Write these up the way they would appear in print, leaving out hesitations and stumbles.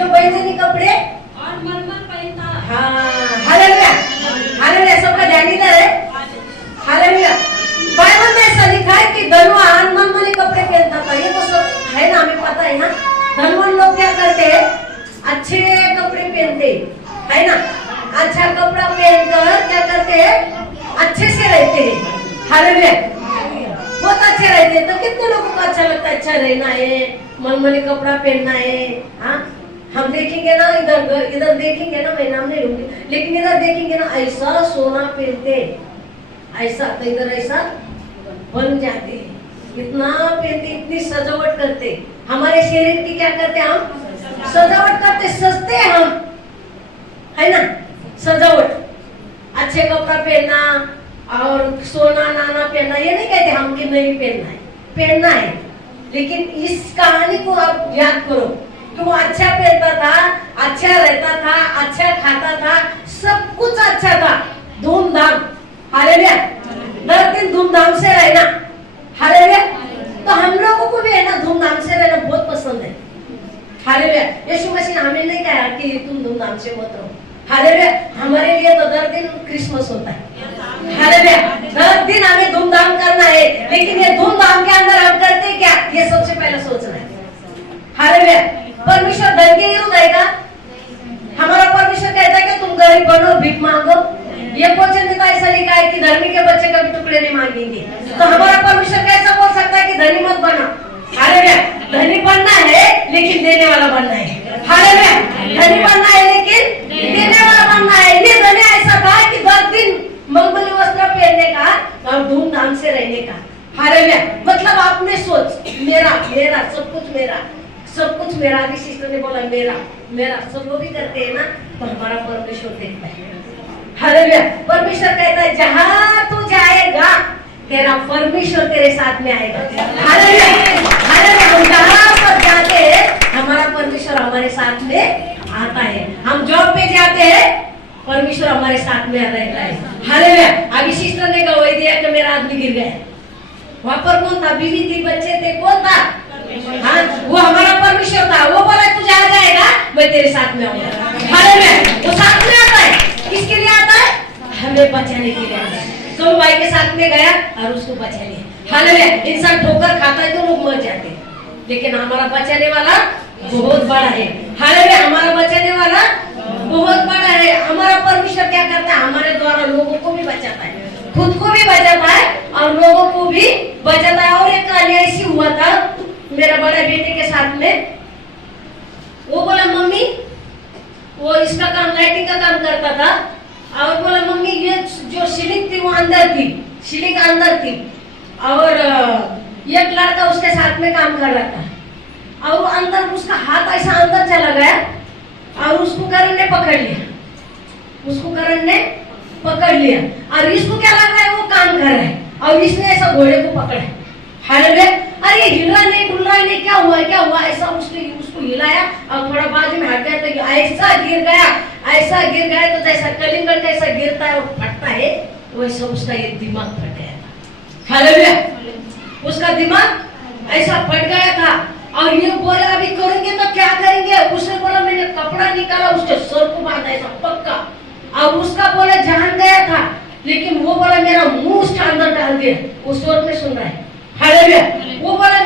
जो बैजनी कपड़े और मलमल पहनता। हाँ, हालेलुया, हालेलुया, सबका ध्यान इधर है। हालेलुया। बाइबल में ऐसा लिखा है कि धनवान मलमली कपड़े पहनता था। ये तो सब है ना, हमें पता है ना। धनवान लोग क्या करते हैं? अच्छे कपड़े पहनते है ना। अच्छा कपड़ा पहनकर क्या करते हैं? अच्छे से रहते हैं। हालेलुया, बहुत अच्छे रहते हैं। तो कितने लोगों को अच्छा लगता है? अच्छा रहना है, मलमली कपड़ा पहनना है। हाँ, हम देखेंगे ना, इधर देखेंगे ना, मैं नाम नहीं लूंगी, लेकिन इधर देखेंगे ना, ऐसा सोना पहनते, ऐसा तो इधर ऐसा बन जाते, इतना पहनते, इतनी सजावट करते। हमारे शरीर की क्या करते? हम सजावट करते, सजते हम, है ना। सजावट, अच्छे कपड़ा पहनना और सोना नाना पहनना, ये नहीं कहते हम कि नहीं पहनना है, पहनना है। लेकिन इस कहानी को आप याद करो कि वो अच्छा पहनता था, अच्छा रहता था, अच्छा खाता था, सब कुछ अच्छा था, धूमधाम। हालेलुया, हर दिन धूमधाम से रहना। हालेलुया। तो हम लोगों को भी है ना धूमधाम से रहना बहुत पसंद है। हालेलुया। यीशु मसीह हमें नहीं कहा कि तुम धूमधाम से मत रहो। हालेलुया। हमारे लिए तो हर दिन क्रिसमस होता है। हालेलुया। हर दिन हमें धूमधाम करना है, लेकिन ये धूमधाम के अंदर हम करते क्या? ये सबसे पहले सोचना है। हालेलुया। परमेश्वर धन के हृदय का, हमारा परमेश्वर कहता है कि तुम गरीब बनो, भीख मांगो। ये वचन में तो ऐसा लिखा है कि धर्मी के बच्चे कभी टुकड़े नहीं मांगेंगे। तो हमारा परमेश्वर कैसा बोल सकता है कि धनी मत बनो? हालेलुया। धनी बनना है लेकिन देने वाला बनना है। हालेलुया। धनी बनना है लेकिन देने वाला बनना है। ये धनी ऐसा था कि 10 दिन मलमली वस्त्र पहनने का और धूमधाम से रहने का। हालेलुया। मतलब आपने सोच, मेरा मेरा सब कुछ मेरा, सब कुछ मेरा। अभी सिस्टर ने बोला मेरा मेरा, सब वो भी करते हैं ना, तो हमारा परमेश्वर देखता है। हालेलुया। परमेश्वर कहता है जहां तू जाएगा तेरा परमेश्वर तेरे साथ में आएगा। हालेलुया। हालेलुया। हम जहां पर जाते हैं हमारा परमेश्वर हमारे साथ में आता है। हम जॉब पे जाते हैं परमेश्वर हमारे साथ में रहता है। हालेलुया। अभी सिस्टर ने गवाही दिया कि मेरा आदमी गिर गया। वहां पर कौन था? बीवी थी, बच्चे थे, कौन था? हाँ, वो हमारा परमेश्वर था। वो बोला तू जहाँ जाएगा मैं तेरे साथ में आऊंगा। हालेलुया। वो साथ में आता है, किसके लिए आता है? हमें बचाने के लिए आता है। तो भाई के साथ में गया और उसको बचा लिया। हालेलुया। इंसान ठोकर खाता है तो लोग मर जाते हैं, लेकिन हमारा बचाने वाला बहुत बड़ा है। हालेलुया। हमारा बचाने वाला बहुत बड़ा है। हमारा परमेश्वर क्या करता है? हमारे द्वारा लोगों को भी बचाता है, खुद को भी बचाता है और लोगों को भी बचाता है। और एक कहानी ऐसी हुआ था मेरा बड़े बेटे के साथ में। वो बोला मम्मी, वो इसका काम लाइटिंग का काम करता था, और बोला मम्मी ये जो सीलिंग थी वो अंदर थी, सीलिंग अंदर थी, और एक लड़का उसके साथ में काम कर रहा था, और वो अंदर उसका हाथ ऐसा अंदर चला गया और उसको करंट ने पकड़ लिया, उसको करंट ने पकड़ लिया। और इसको क्या लग रहा है? वो काम कर रहा है और इसने ऐसा घोड़े को पकड़ा। हालेलुया। अरे हिल रहा नहीं, डुल रहा नहीं, क्या हुआ क्या हुआ? ऐसा उसको हिलाया और थोड़ा बाजू में हट गया तो ऐसा गिर गया, ऐसा गिर गया तो जैसा कलिंगड़ कैसा गिरता है और फटता है, वैसा उसका ये दिमाग फट गया था। हालेलुया। उसका दिमाग ऐसा फट गया था और ये बोला अभी करेंगे तो क्या करेंगे? उसने बोला मैंने कपड़ा निकाला, उसके सर को बांधा ऐसा पक्का, और उसका बोला जान गया था, लेकिन वो बोला मेरा मुंह उसके अंदर डाल दिया। उस स्वर में सुन रहा है। हालेलुया। वो बोला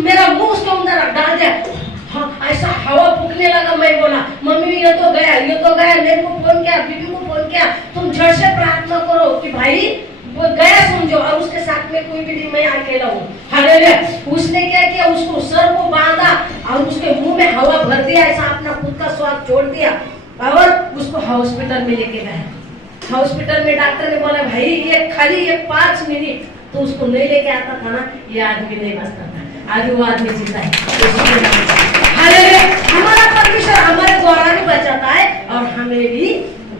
मेरा मुंह उसके अंदर डाल दिया। हाँ, ऐसा हवा फूकने लगा। मैं बोला मम्मी ये तो गया, ये तो गया। मेरे को फोन किया, बीबी को फोन किया, तुम झट से प्रार्थना करो कि भाई वो गया समझो, और उसके साथ में कोई भी नहीं, मैं अकेला हूँ। हालेलुया। उसने क्या किया? उसको सर को बांधा और उसके मुंह में हवा भर दिया, ऐसा अपना खुद का स्वाद छोड़ दिया और उसको हॉस्पिटल में लेके गया। हॉस्पिटल में डॉक्टर ने बोला भाई ये खाली 5 मिनट तो उसको नहीं लेके आता था ना, ये आदमी नहीं बचता था। आज वो आदमी जीता है। हालेलुया। हमारा परमेश्वर हमारे द्वारा भी बचाता है और हमें भी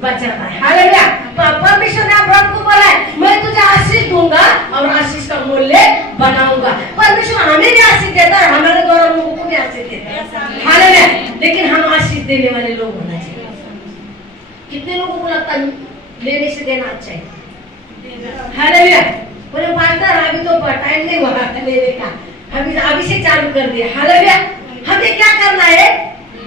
बचाता है। हालेलुया। परमेश्वर ने अब्राहम को बोला है मैं तुझे आशीष दूंगा और आशीष का मूल्य बनाऊंगा। परमेश्वर हमें भी आशीष देता है, हमारे द्वारा लोगों को भी आशीष देता है। हालेलुया। लेकिन हम आशीष देने वाले लोग होना चाहिए। कितने लोगों को लगता है लेने से देना अच्छा है? हालेलुया। बोले पास्टर अभी तो टाइम नहीं हुआ लेने का, अभी से चालू कर दिया। हालेलुया। हमें क्या करना है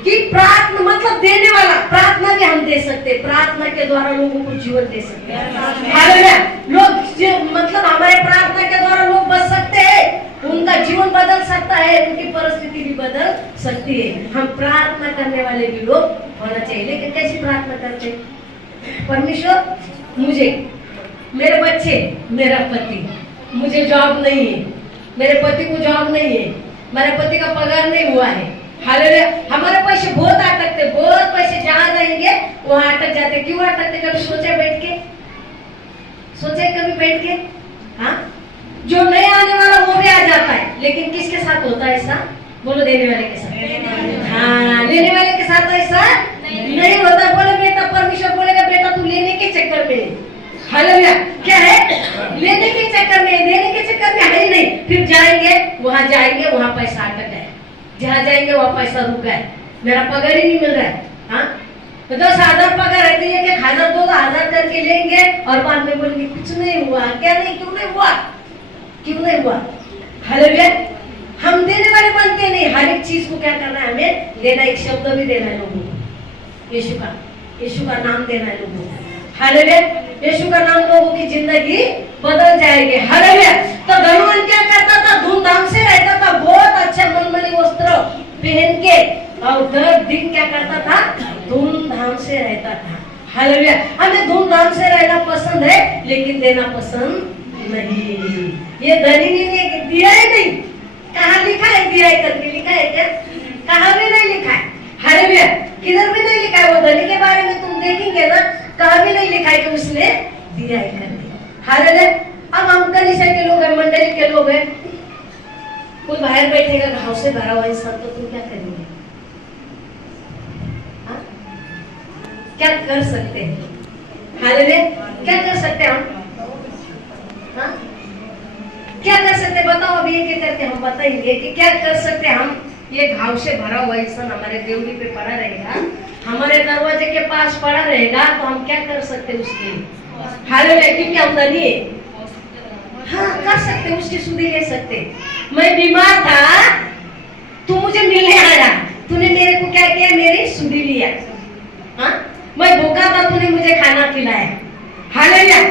कि प्रार्थना मतलब देने वाला, प्रार्थना भी हम दे सकते हैं, प्रार्थना के द्वारा लोगों को जीवन दे सकते हैं। हालेलुया। लोग मतलब हमारे प्रार्थना के द्वारा लोग बच सकते हैं, उनका जीवन बदल सकता है, उनकी परिस्थिति भी बदल सकती है। हम प्रार्थना करने वाले भी लोग होना चाहिए। लेकिन कैसी प्रार्थना करते? परमेश्वर मुझे, मेरे बच्चे, मेरा पति, मुझे जॉब नहीं है, मेरे पति को जॉब नहीं है, मेरे पति का पगार नहीं हुआ है। हालेलुया। हमारे पैसे बहुत अटकते, बहुत पैसे जहाँ जाएंगे वहाँ अटक जाते। क्यों अटकते? कभी सोचे बैठ के? सोचे कभी बैठ के? हाँ, जो नहीं आने वाला वो भी आ जाता है, लेकिन किसके साथ होता है ऐसा? बोलो, देने वाले के साथ। हाँ, लेने वाले के साथ ऐसा नहीं होता। बोले बेटा, परमेश्वर बोलेगा बेटा तू लेने के चक्कर में, हालेलुया, क्या है? लेने के चक्कर में, देने के चक्कर में है ही नहीं। फिर जाएंगे वहाँ पैसा अटक गया, जहाँ जाएंगे वहाँ पैसा रुक गया, मेरा पगार ही नहीं मिल रहा है। हाँ, तो 10,000 पगार है तो 1,000 2,000 करके लेंगे और बाद में बोलेंगे कुछ नहीं हुआ। क्या नहीं, क्यों नहीं हुआ? क्यों नहीं हुआ? हालेलुया। हम देने वाले बनते नहीं। हर एक चीज को क्या करना है? हमें देना। एक शब्द भी देना है लोगों को, यीशु का नाम देना है लोगों को। हालेलुया। यीशु का नाम लोगों की जिंदगी बदल जाएगी। हालेलुया। तो धनवान क्या करता था? धूमधाम से रहता था, बहुत अच्छे मनमली वस्त्र पहन के, और दर दिन क्या करता था? धूमधाम से रहता था। हालेलुया। हमें धूमधाम से रहना पसंद है, लेकिन देना पसंद नहीं। ये धनी ने दिया ही नहीं। कहाँ लिखा है दिया है करके? लिखा है क्या? कहाँ भी नहीं लिखा है। हालेलुया। किधर भी नहीं लिखा है। वो धनी के बारे में तुम देखेंगे ना, कहाँ भी नहीं लिखा है कि उसने दिया है करके। हालेलुया। अब हम कलीसिया के लोग हैं, मंडली के लोग हैं, कोई बाहर बैठेगा घाव से भरा हुआ इंसान, तो तुम क्या करेंगे? हाँ? क्या कर सकते हैं? हालेलुया। क्या कर सकते हैं हम? हाँ? क्या कर सकते? बताओ अभी एक एक करके हम बताएंगे कि क्या कर सकते हम। ये घाव से भरा हुआ इंसान हमारे देवली पे पड़ा रहेगा, हमारे दरवाजे के पास पड़ा रहेगा, तो हम क्या कर सकते उसके लिए? हालेलुया। क्योंकि हम धनी है। हाँ, कर सकते, उसकी सुधि ले सकते। मैं बीमार था, तू मुझे मिलने आया, तूने मेरे को क्या किया? मेरी सुधि लिया। हाँ, मैं भूखा था, तूने मुझे खाना खिलाया। हालेलुया।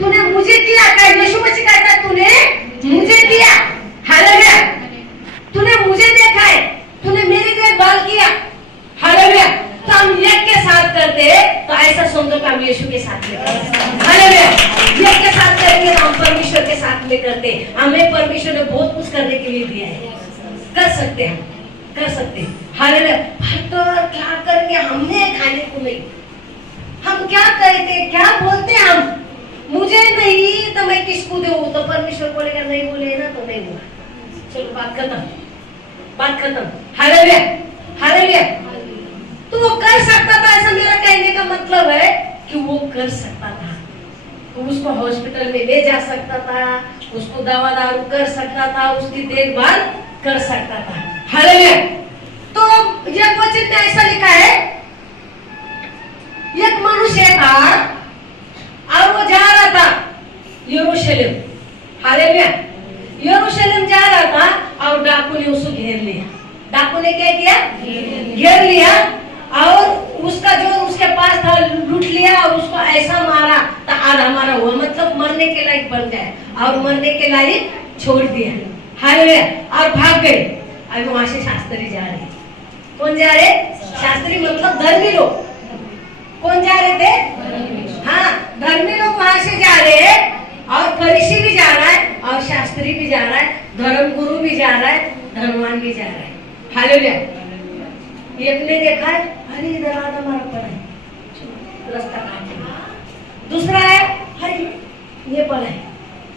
तूने मुझे दिया, क्या यीशु मसीह कहता है तूने मुझे दिया। हालेलुया। तूने मुझे देखा है, तूने मेरी देखभाल किया। हालेलुया। तो हम एक के साथ करते, तो ऐसा समझो कि हम यीशु के साथ में करते। हालेलुया। एक के साथ करेंगे तो हम परमेश्वर के साथ में करते। हमें परमेश्वर ने बहुत कुछ करने के लिए दिया है, कर सकते हैं, कर सकते हैं। हालेलुया। तो क्या करेंगे? हमने खाने को नहीं, हम क्या कहते, क्या बोलते हम? मुझे नहीं तो मैं किसको दूं? तो परमेश्वर बोलेगा नहीं, बोले ना तो नहीं हुआ। चलो बात खत्म, बात खत्म। हालेलुया। हालेलुया। तो वो कर सकता था, ऐसा मेरा कहने का मतलब है कि वो कर सकता था। तो उसको हॉस्पिटल में ले जा सकता था, उसको दवा दारू कर सकता था, उसकी देखभाल कर सकता था। हालेलुया। तो एक वचन में ऐसा लिखा है, एक मनुष्य था और वो जा रहा था यरूशलेम। हालेलुया। यरूशलेम जा रहा था और डाकू ने उसको घेर लिया। डाकू ने क्या किया? घेर लिया, और उसका जो उसके पास था लूट लिया, और उसको ऐसा मारा तो आधा मारा हुआ, मतलब मरने के लायक बन गया और मरने के लायक छोड़ दिया। हालेलुया। और भाग गए। अब वहां से शास्त्री जा रहे। कौन जा रहे? शास्त्री मतलब धर्मी लोग। कौन जा रहे थे? हाँ, धर्मी लोग वहां से जा रहे हैं, और फरीसी भी जा रहा है, और शास्त्री भी जा रहा है, धर्म गुरु भी जा रहा है, धर्मवान भी जा रहा है। हालेलुया। एक ने देखा है, अरे इधर आधा मारा पड़ा है, रास्ता काट दिया। दूसरा है, अरे ये पड़ा है,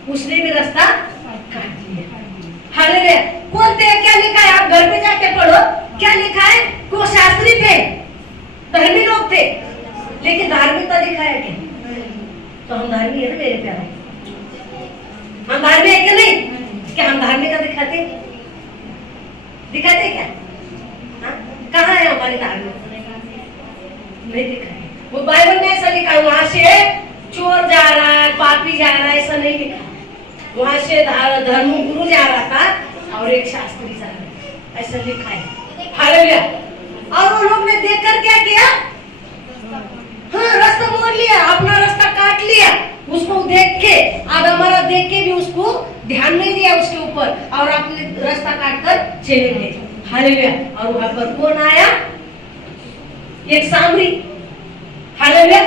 उसने भी रास्ता काट दिया। हालेलुया। कौन थे? क्या लिखा है? आप घर पे जाके पढ़ो, क्या लिखा है? वो शास्त्री थे, धर्मी लोग थे, लेकिन धार्मिकता दिखाया क्या? तो हम धार्मिक है ना मेरे प्यारे? हम धार्मिक है क्या? नहीं। क्या हम धार्मिकता दिखाते? दिखाते क्या? हाँ? कहाँ है हमारी धार्मिकता? नहीं दिखाई। वो बाइबल में ऐसा लिखा है, वहां से चोर जा रहा है, पापी जा रहा है, ऐसा नहीं लिखा। वहां से धर्म गुरु जा रहा था और एक शास्त्री जा रहा है, ऐसा लिखा है। हालेलुया। और वो लोग ने देखकर क्या किया? हाँ, रास्ता मोड़ लिया, अपना रास्ता काट लिया। उसको देख के, अब हमारा देख के भी उसको ध्यान नहीं दिया उसके ऊपर, और अपने रास्ता काट कर चले गए। हालेलुया। और वहां पर कौन आया? एक सामरी। हालेलुया।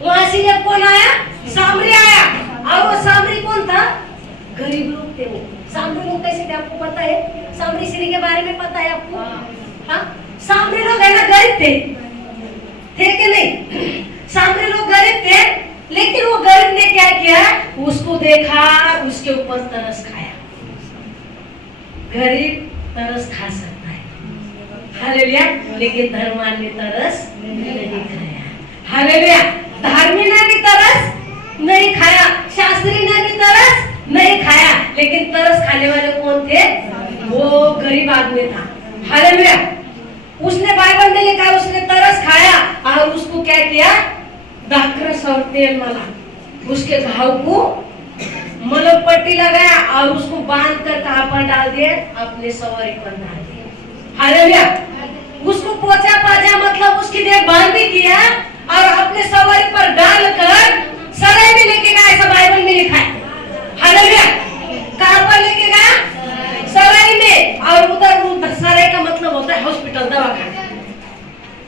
वहां से एक कौन आया? सामरी आया। और वो सामरी कौन था? गरीब लोग थे वो। सामरी लोग कैसे थे आपको पता है? सामरी श्री के बारे में पता है आपको? हाँ, सामरी लोग है ना, गरीब थे कि नहीं? सामरी लोग गरीब थे, लेकिन वो गरीब ने क्या किया? उसको देखा, उसके ऊपर तरस खाया। गरीब तरस खा सकता है, हालेलुया, लेकिन धर्मान ने तरस नहीं खाया। हालेलुया। धार्मी ने भी तरस नहीं खाया, शास्त्री ने भी तरस नहीं खाया, लेकिन तरस खाने वाले कौन थे? वो गरीब आदमी था। हालेलुया। उसने बाइबल में लिखा, उसने तरस खाया और उसको क्या किया? दाखरस और तेल मला, उसके घाव को मलम पट्टी लगाया और उसको बांध कर कहां पर डाल दिया? अपने सवारी पर डाल दिया। हालेलुया। उसको पोछा पाछा, मतलब उसकी देखभाल भी किया और अपने सवारी पर डालकर सराय में लेके गया। ऐसा बाइबल में लिखा है। हालेलुया। कहां पर लेके गया? सराय में। और उधर सराय का मतलब होता है हॉस्पिटल,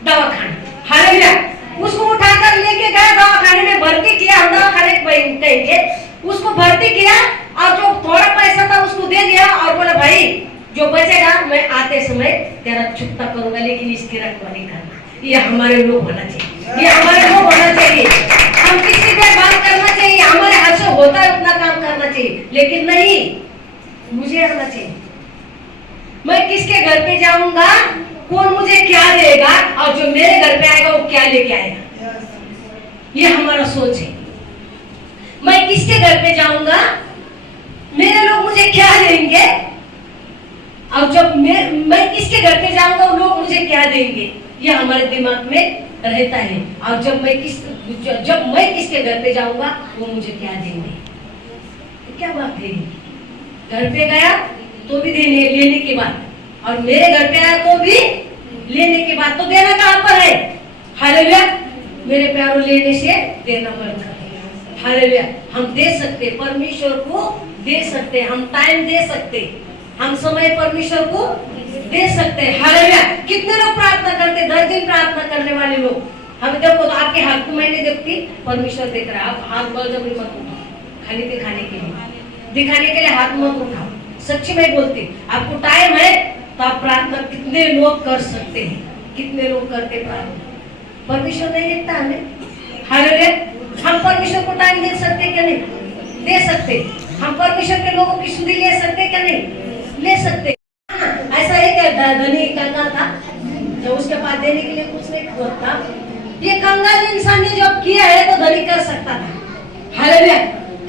दवाखाना। हालेलुया। उसको उठाकर लेके गया, दवाखाने में भर्ती किया। हम दवाखाने कहेंगे, उसको भर्ती किया और जो थोड़ा पैसा था उसको दे दिया और बोला, भाई जो बचेगा मैं आते समय तेरा चुकता करूंगा, लेकिन इसकी रखवाली करना। ये हमारे लोग होना चाहिए, ये हमारे लोग होना चाहिए। हम किसी पे बात करना चाहिए, हमारे हाथ से होता है उतना काम करना चाहिए, लेकिन नहीं, मुझे आना चाहिए। मैं किसके घर पे जाऊंगा, कौन मुझे क्या देगा, और जो मेरे घर पे आएगा वो क्या लेके आएगा, ये हमारा सोच है। मैं किसके घर पे जाऊंगा, मेरे लोग मुझे क्या देंगे, और जब मैं किसके घर पे जाऊंगा वो लोग मुझे क्या देंगे, ये हमारे दिमाग में रहता है। और जब मैं किसके घर पे जाऊंगा वो मुझे क्या देंगे, तो क्या बात है? घर पे गया तो भी लेने की बात, और मेरे घर पे आया तो भी लेने की बात, तो देना कहां पर है? हालेलुया। मेरे प्यारों, लेने से देना पड़ता है। हालेलुया। हम दे सकते, परमेश्वर को दे सकते, हम टाइम दे सकते, हम समय परमेश्वर को दे सकते हैं। हालेलुया। कितने लोग प्रार्थना करते, 10 दिन प्रार्थना करने वाले लोग। हम देखो तो आपके हाथ को मैं नहीं देखती, परमेश्वर देख रहा है। आप हाथ बलजबरी मत उठाओ, खाली दिखाने के लिए हाथ मत उठाओ। सच्ची मैं बोलती, आपको टाइम है तो आप प्रार्थना कितने लोग कर सकते हैं, कितने लोग करते प्रार्थना, परमेश्वर नहीं देखता हमें। हालेलुया। हम परमेश्वर को टाइम दे सकते क्या? नहीं दे सकते। हम परमेश्वर के लोगों की सुधि ले सकते क्या? नहीं ले सकते। ऐसा है क्या? धनी कंगाल था, जब उसके पास देने के लिए कुछ नहीं था, ये कंगाल इंसान ने जब किया है तो धनी कर सकता था। हालेलुया।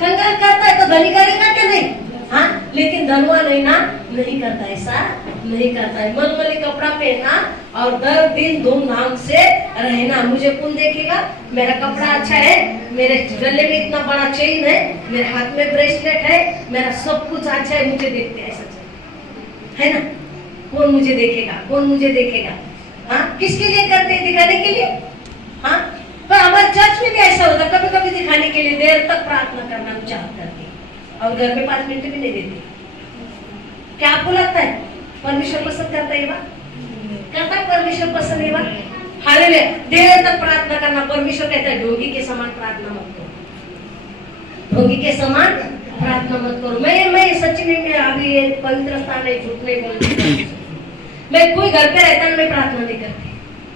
कंगाल करता है तो धनी करेगा क्या? नहीं। हाँ, लेकिन धनवान नहीं ना, नहीं करता, ऐसा नहीं करता है। मलमली कपड़ा पहनना और 10 दिन धूमधाम से रहना, मुझे कौन देखेगा? मेरा कपड़ा अच्छा है, मेरे गले में इतना बड़ा चेन है, मेरे हाथ में ब्रेसलेट है, मेरा सब कुछ अच्छा है, मुझे देखते ऐसा है ना? कौन मुझे देखेगा? कौन मुझे देखेगा? हाँ, किसके लिए करते हैं? दिखाने के लिए। हाँ, पर हमारे चर्च में भी ऐसा होता, कभी कभी दिखाने के लिए देर तक प्रार्थना करना चाह करके, और घर में 5 मिनट भी नहीं देते। क्या आपको लगता है परमेश्वर पसंद करता है? बात करता है परमेश्वर पसंद है? बात हालेलुया। देर तक प्रार्थना करना, परमेश्वर कहता है ढोंगी के समान प्रार्थना मत करो, ढोंगी के समान प्रार्थना मत करो। मैं सच्ची में, मैं अभी ये पवित्र स्थान है, झूठ नहीं बोलती। मैं कोई घर पे रहता है, मैं प्रार्थना नहीं करती,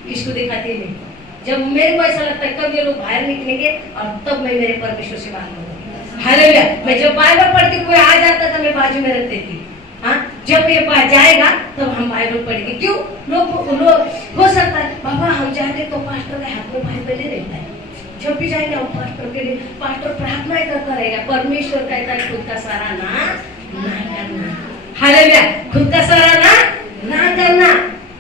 किसको दिखाती नहीं। जब मेरे को ऐसा लगता है कब ये लोग बाहर निकलेंगे, और तब मैं मेरे परमेश्वर से बात करूंगी। हालेलुया। मैं जब बाइबल पढ़ती, कोई आ जाता था, मैं बाजू में रख देती। हाँ, जब ये जाएगा तब हम बाइबल पढ़ेंगे। क्यों? लोग हो सकता है बाबा हम जाएंगे तो पास्टर के हाथ में बाइबल नहीं रहता है, जब भी जाएंगे हम पास्टर के लिए, पास्टर प्रार्थना ही करता रहेगा। परमेश्वर कहता है खुद का सराहना ना करना। हालेलुया। खुद का सराहना ना करना।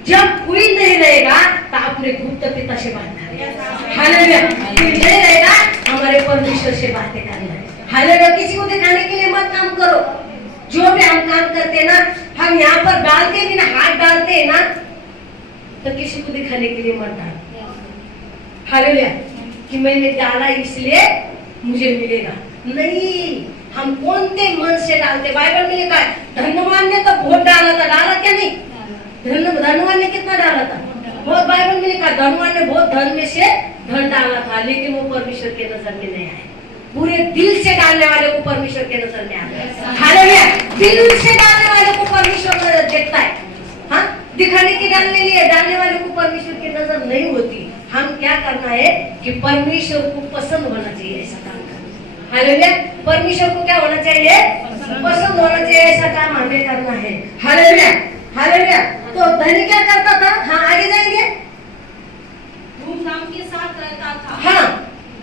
जब कोई नहीं रहेगा तो अपने गुप्त पिता से बात करें। हालेलुया। कोई नहीं रहेगा, हमारे परमेश्वर से बातें करना। हालेलुया। किसी को दिखाने के लिए मत काम करो। जो भी हम काम करते हैं ना, हम यहाँ पर डालते भी ना, हाथ डालते हैं ना, तो किसी को दिखाने के लिए मत डाल। हालेलुया, कि मैंने डाला इसलिए मुझे मिलेगा नहीं। हम कौन थे मन से डालते? बाइबल में लिखा है धनवान ने तो बहुत डाला था, डाला क्या नहीं? धनवान ने कितना डाला था? बहुत। बाइबल में लिखा धनवान ने बहुत धन में से धन डाला था, लेकिन वो परमेश्वर के नजर में नहीं आए। पूरे दिल से डालने वाले को परमेश्वर के नजर में आता है। हालेलुया, दिल से डालने वाले को परमेश्वर देखता है। हाँ, दिखाने के डालने वाले को परमेश्वर की नजर नहीं होती। हम क्या करना है कि परमेश्वर को पसंद होना चाहिए ऐसा काम करना। हालेलुया, परमेश्वर को क्या होना चाहिए? पसंद होना चाहिए, ऐसा काम हमें करना है। Hallelujah, hallelujah. तो धनी क्या करता था? हाँ, आगे जाएंगे। धूमधाम के साथ रहता था। हाँ,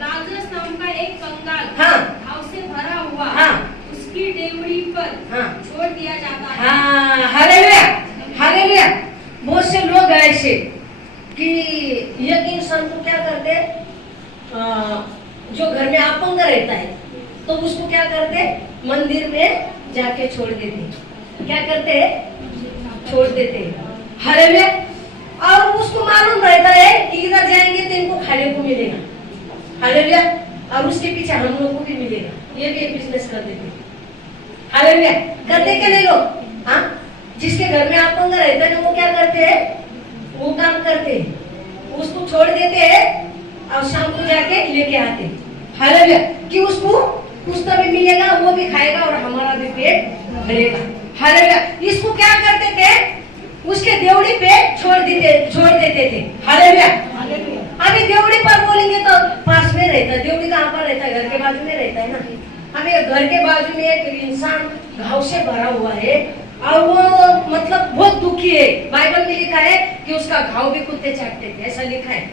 लाजरस नाम का एक कंगाल हाँ, घाव से भरा हुआ, हाँ, उसकी डेवड़ी पर हाँ, छोड़ दिया जाता है। हाँ, हालेलुया, हालेलुया। बहुत से लोग ऐसे कि एक इंसान को क्या करते, जो घर में अपंग रहता है तो उसको क्या करते, मंदिर में जाके छोड़ देते। क्या करते? छोड़ देते। हालेलुया। और उसको मालूम रहता है कि इधर जाएंगे तो इनको खाने को मिलेगा। हालेलुया। और उसके पीछे हम लोग को भी मिलेगा। ये भी एक बिजनेस कर देते। हालेलुया। करते क्या नहीं लोग? हाँ, जिसके घर में अपंग रहता है वो क्या करते हैं? वो काम करते हैं, उसको छोड़ देते हैं और शाम को जाके लेके आते। हालेलुया, कि उसको कुछ तो भी मिलेगा, वो भी खाएगा और हमारा भी पेट भरेगा। हालेलुया। इसको क्या करते थे? उसके देवड़ी पे छोड़ देते थे। हालेलुया। अभी देवड़ी पर बोलेंगे तो पास में रहता है। देवड़ी कहाँ पर रहता है? घर के बाजू में रहता है ना। अभी घर के बाजू में एक इंसान घाव से भरा हुआ है और वो मतलब बहुत दुखी है। बाइबल में लिखा है कि उसका घाव भी कुत्ते चाटते थे, ऐसा लिखा है।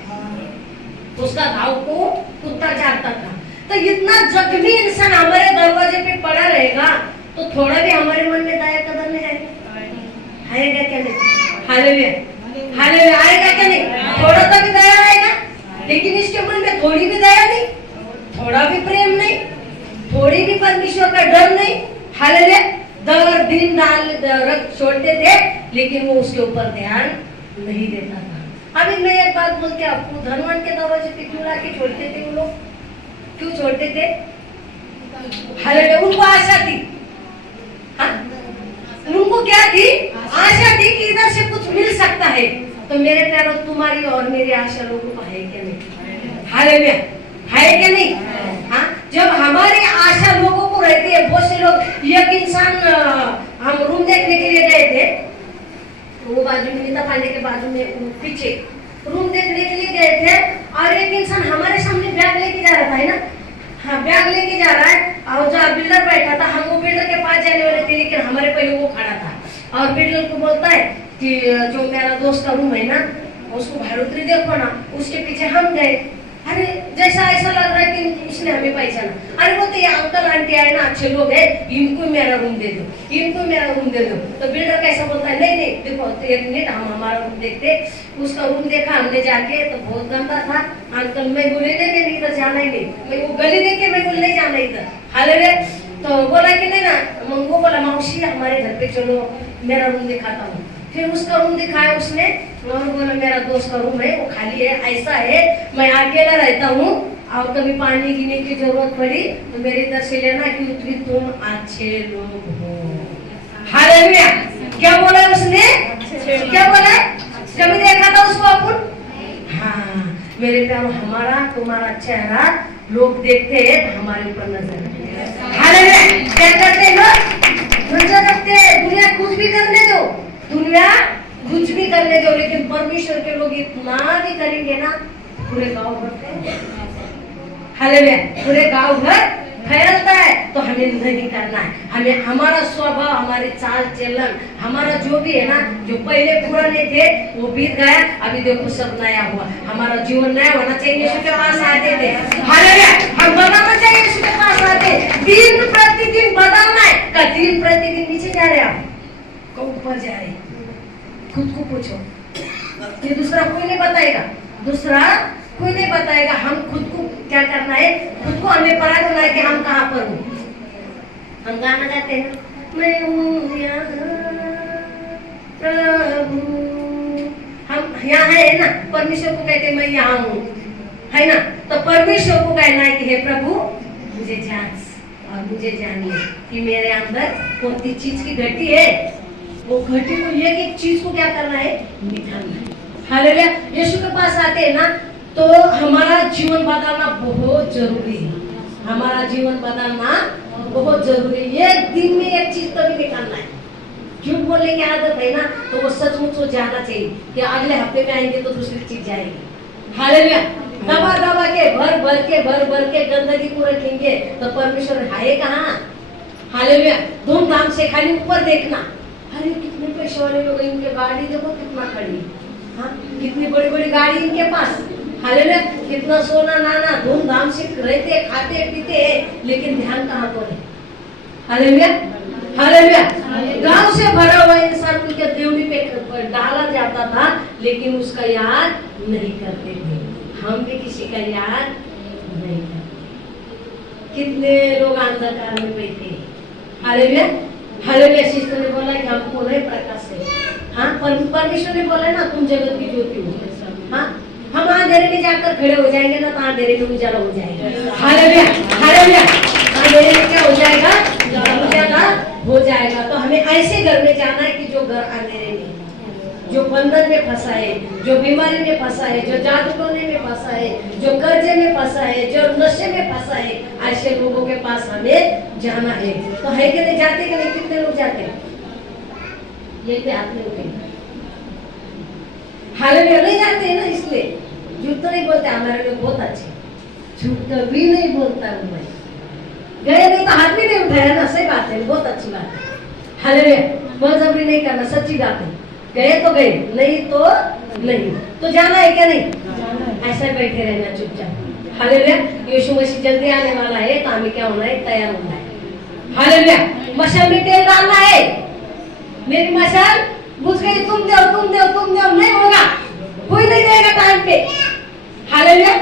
उसका घाव को कुत्ता चाटता था। तो इतना जख्मी इंसान हमारे दरवाजे पे पड़ा रहेगा तो थोड़ा भी हमारे मन में दया कदर नहीं आएगा? आएगा क्या नहीं? Hallelujah, hallelujah. आएगा क्या नहीं? थोड़ा तो भी दया आएगा। लेकिन इसके मन में थोड़ी भी दया नहीं, थोड़ा भी प्रेम नहीं, थोड़ी भी परमेश्वर का डर नहीं। हालेलुया। दर दिन डाल रख छोड़ते थे, लेकिन वो उसके ऊपर ध्यान नहीं देता था। अभी मैं एक बात बोलते आपको, धनवान के दरवाजे पे क्यों लाके छोड़ते थे वो लोग? क्यों छोड़ते थे? हालेलुया। उनको आशा थी। हाँ, उनको क्या थी? आशा थी कि इधर से कुछ मिल सकता है। तो मेरे प्यारों, तुम्हारी और मेरी आशा लोगों को है क्या नहीं? हालेलुया, है क्या नहीं? हाँ, जब हमारी आशा लोगों को रहती है। बहुत से लोग, एक इंसान हम रूम देखने के लिए गए थे, वो बाजू में नीता पांडे के बाजू में पीछे रूम देखने के लिए गए थे और एक इंसान हमारे सामने बैग लेके जा रहा था, है ना? हाँ, बैग लेके जा रहा है और जो बिल्डर बैठा था, हम वो बिल्डर के पास जाने वाले थे, लेकिन हमारे पहले वो खड़ा था और बिल्डर को बोलता है कि जो मेरा दोस्त का रूम है ना, उसको भाड़ोतरी देखो ना। उसके पीछे हम गए। अरे जैसा ऐसा लग रहा है कि इसने हमें पहचाना। अरे वो तो ये अंकल आंटी आए ना, अच्छे लोग हैं, इनको मेरा रूम दे दो, इनको मेरा रूम दे दो। तो बिल्डर कैसा बोलता है, नहीं नहीं देखो तो एक मिनट, हम हमारा रूम देखते। उसका रूम देखा हमने जाके, तो बहुत गंदा था। अंकल मैं बोले नहीं इधर जाना ही नहीं, मैं वो गली देख के मैं बोले नहीं जाना इधर। हालेलुया। तो बोला कि नहीं ना, वो बोला मौसी हमारे घर पे चलो, मेरा रूम दिखाता हूँ। फिर उसका रूम दिखाया उसने और बोला मेरा दोस्त का रूम है, वो खाली है, ऐसा है, मैं अकेला रहता हूँ और कभी पानी गिरने की जरूरत पड़ी तो मेरे इधर से लेना, क्योंकि तुम अच्छे लोग हो। हालेलुया। क्या बोला उसने? क्या बोला? कभी देखा था उसको अपन? हाँ, मेरे प्यारों, हमारा तुम्हारा चेहरा लोग देखते हैं तो हमारे ऊपर नजर रखते हैं। हालेलुया। क्या करते हैं लोग? नजर रखते हैं। दुनिया कुछ भी करने दो, दुनिया कुछ भी करने दो, लेकिन परमेश्वर के लोग इतना भी करेंगे ना, पूरे गांव भर, हालेलुया, पूरे गांव भर फैलता है। तो हमें नहीं करना है। हमें हमारा स्वभाव, हमारे चाल चलन, हमारा जो भी है ना, जो पहले पुराने थे वो बीत गया, अभी देखो सब नया हुआ। हमारा जीवन नया होना चाहिए। यीशु के पास आते थे, हालेलुया, हम बदलना चाहिए। यीशु के पास आते, दिन प्रतिदिन बदलना है। का दिन प्रतिदिन नीचे जा रहे आप, को ऊपर जा रहे? खुद को पूछो। ये दूसरा कोई नहीं बताएगा, दूसरा कोई नहीं बताएगा। हम खुद को क्या करना है? खुद को हमें पता करना है कि हम कहाँ पर हूँ। हम गाना गाते हैं, मैं हूँ यहाँ प्रभु। यहाँ है ना, परमेश्वर को कहते मैं यहाँ हूँ, है ना। तो परमेश्वर को कहना है कि हे प्रभु मुझे जांच और मुझे जानिए कि मेरे अंदर कौन सी चीज की घटी है। वो घटी को एक एक चीज को क्या करना है, निकालना है। हालेलुया। यीशु के पास आते हैं ना तो हमारा जीवन बदलना बहुत जरूरी है। हमारा जीवन बदलना बहुत जरूरी है। एक दिन में एक चीज तो भी निकालना है। झूठ बोलने की आदत है ना तो वो सचमुच हो जाना चाहिए कि अगले हफ्ते में आएंगे तो दूसरी चीज जाएगी। हालेलुया। दबा दबा के भर के गंदगी को रखेंगे तो परमेश्वर है कहाँ। हालेलुया। धूमधाम से खाली ऊपर देखना, अरे कितने पैसे वाले लोग, इनके गाड़ी देखो कितना खड़ी, हाँ कितनी बड़ी बड़ी गाड़ी इनके पास। हालेलुया। कितना सोना नाना धूमधाम से रहते खाते पीते, लेकिन ध्यान कहाँ पर है। हालेलुया। हालेलुया। गांव से भरा हुआ इंसान को क्या देवड़ी पे डाला जाता था, लेकिन उसका याद नहीं करते थे। हम भी किसी का याद नहीं करते। कितने लोग अंधकार में बैठे। हालेलुया। हालेलुया। सिस्टर ने बोला कि हमको नहीं प्रकाश है। हाँ परमेश्वर ने बोला ना तुम जगत की ज्योति हो। हाँ हम अंधेरे में जाकर खड़े हो जाएंगे ना तो अंधेरे में उजाला हो जाएगा। हालेलुया। हालेलुया। अंधेरे में क्या हो जाएगा, उजाला हो जाएगा। तो हमें ऐसे घर में जाना है कि जो घर अंधेरे में, जो बंधन में फंसा है, जो बीमारी में फंसा है, जो जादू टोने में फंसा है, जो कर्जे में फंसा है, जो नशे में फंसा है, ऐसे लोगों के पास हमें जाना है। तो है कि नहीं, जाते कि नहीं, कितने लोग जाते हैं, ये पे हाथ में उठेंगे। हालेलुया। नहीं जाते हैं ना, इसलिए झूठ तो नहीं बोलते, हमारे लोग बहुत अच्छे, झूठ कभी नहीं बोलता हूँ मैं। गए नहीं तो हाथ भी नहीं उठाया ना, सही बात है, बहुत अच्छी बात है। हालेलुया। बलजबरी नहीं करना, सच्ची बात है। गए तो गए, नहीं तो नहीं। तो जाना है क्या नहीं, ऐसा बैठे रहना चुपचाप। हालेलुया। यीशु मसीह जल्दी आने वाला है तो हमें क्या होना है, तैयार होना है। हालेलुया। मशाल में तेल डालना है। मेरी मशाल बुझ गई, तुम दो नहीं होगा, कोई नहीं देगा टाइम पे। हालेलुया।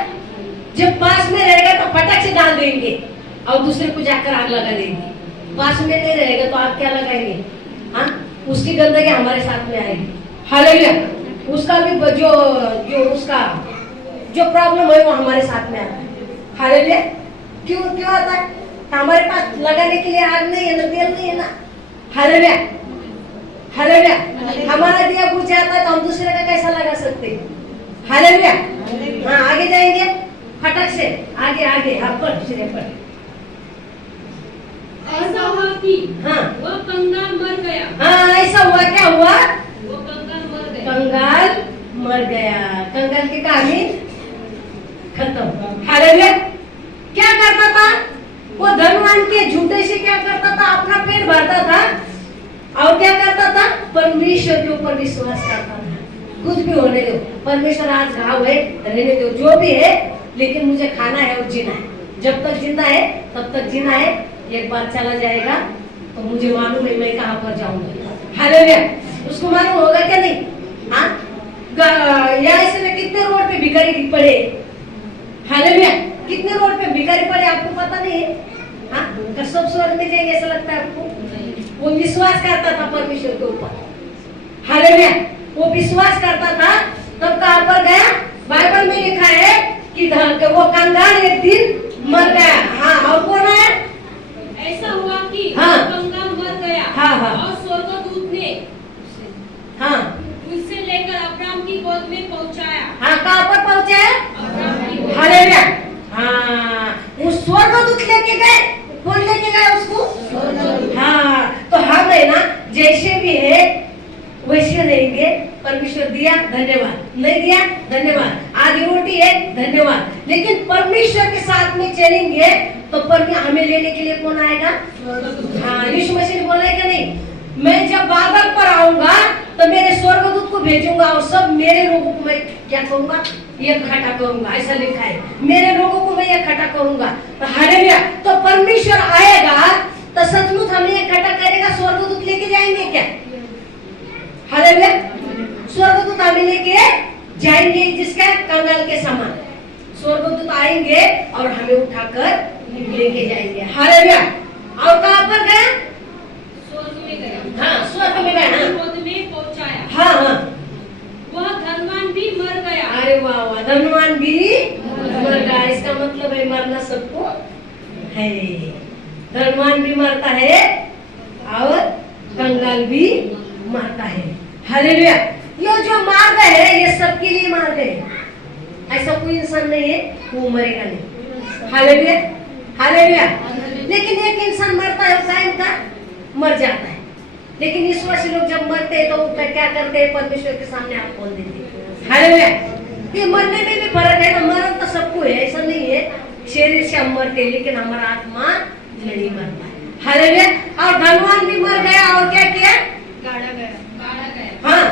जब पास में रहेगा तो फटक से डाल देंगे और दूसरे को जाकर आग लगा देंगे। पास में नहीं रहेगा तो आप क्या लगाएंगे, हाँ उसकी गंदगी हमारे साथ में आएगी। हालेलुया। उसका भी जो उसका जो प्रॉब्लम है वो हमारे साथ में आता है। हालेलुया। क्यों आता है, हमारे पास लगाने के लिए आग नहीं है ना, तेल नहीं है ना। हालेलुया। हालेलुया। हमारा दिया बुझ जाता है तो हम दूसरे का कैसा लगा सकते हैं। हालेलुया। हाँ आगे जाएंगे फटक से, आगे आप पर सिरे पर। ऐसा हुआ कि हाँ वह कंगाल मर गया। हाँ ऐसा हुआ, क्या हुआ, वो कंगाल मर गया। कंगाल मर गया। कंगाल की कहानी खत्म। हालेलुया। क्या करता था वो धनवान के झूठे से, क्या करता था, अपना पेट भरता था और क्या करता था, परमेश्वर के ऊपर विश्वास करता था। कुछ भी होने दो, परमेश्वर आज घाव है रहने दो, जो भी है, लेकिन मुझे खाना है और जीना है। जब तक जिंदा है तब तक जीना है। एक बार चला जाएगा तो मुझे मालूम है मैं कहाँ पर जाऊंगा। हालेलुया। उसको मालूम होगा क्या नहीं, हाँ या ऐसे में कितने रोड पे भिखारी पड़े। हालेलुया। कितने रोड पे भिखारी पड़े आपको पता नहीं है, हाँ सब स्वर्ग में जाएंगे ऐसा लगता है आपको। वो विश्वास करता था परमेश्वर के ऊपर। हालेलुया। वो विश्वास करता था, तब कहाँ पर गया, बाइबल में लिखा है कि वो कंगाल एक दिन मर गया। हाँ और कौन है, ऐसा हुआ कि हाँ कंगाल मर गया। हाँ और स्वर्गदूत ने हाँ उसे लेकर अब्राहम की गोद में पहुंचाया। हाँ कहाँ पर पहुंचाया, अब्राहम की गोद। हालेलुया। हाँ वो स्वर्गदूत लेके गए, कौन लेके गए उसको, हाँ। तो हम है ना जैसे भी है वैसे रहेंगे। परमेश्वर दिया धन्यवाद, नहीं दिया धन्यवाद, आधी रोटी है धन्यवाद, लेकिन परमेश्वर के साथ में चलेंगे तो हमें लेने के लिए कौन आएगा, हाँ यीशु मसीह ने बोला है कि नहीं, मैं जब बादल पर आऊंगा तो मेरे स्वर्गदूत को भेजूंगा और सब मेरे लोगों को मैं क्या करूंगा, इकट्ठा करूंगा। ऐसा लिखा है, मेरे लोगों को मैं इकट्ठा करूंगा। तो हालेलुया। तो परमेश्वर आएगा तो सचमुच हमें इकट्ठा करेगा, स्वर्गदूत लेके जाएंगे क्या, हालेलुया। स्वर्गदूत हमें लेके जाएंगे, जिसका कंगाल के समान स्वर्गदूत आएंगे और हमें उठाकर लेके जाएंगे। हालेलुया। और कहाँ पर गए, स्वर्ग में गया। हाँ स्वर्ग में गए, हाँ गोद में पहुंचाया। हाँ हाँ वह धनवान धनवान भी मरता है और कंगाल भी मरता है। हालेलुया। ये जो मार्ग है ये सबके लिए मार्ग है। ऐसा कोई इंसान नहीं है वो मरेगा नहीं। Hallelujah hallelujah. लेकिन एक इंसान मरता है टाइम का मर जाता है। लेकिन ईश्वरी लोग जब मरते हैं तो वो क्या करते हैं? परमेश्वर के सामने आप बोल देते हैं। हालेलुया। ये मरने में भी फर्क है ना। मरण तो सबको है, ऐसा नहीं है शरीर से हम मरते हैं लेकिन हमारा आत्मा नहीं मरता है। हालेलुया। और धनवान भी मर गया और क्या किया? गाड़ा गया। हाँ।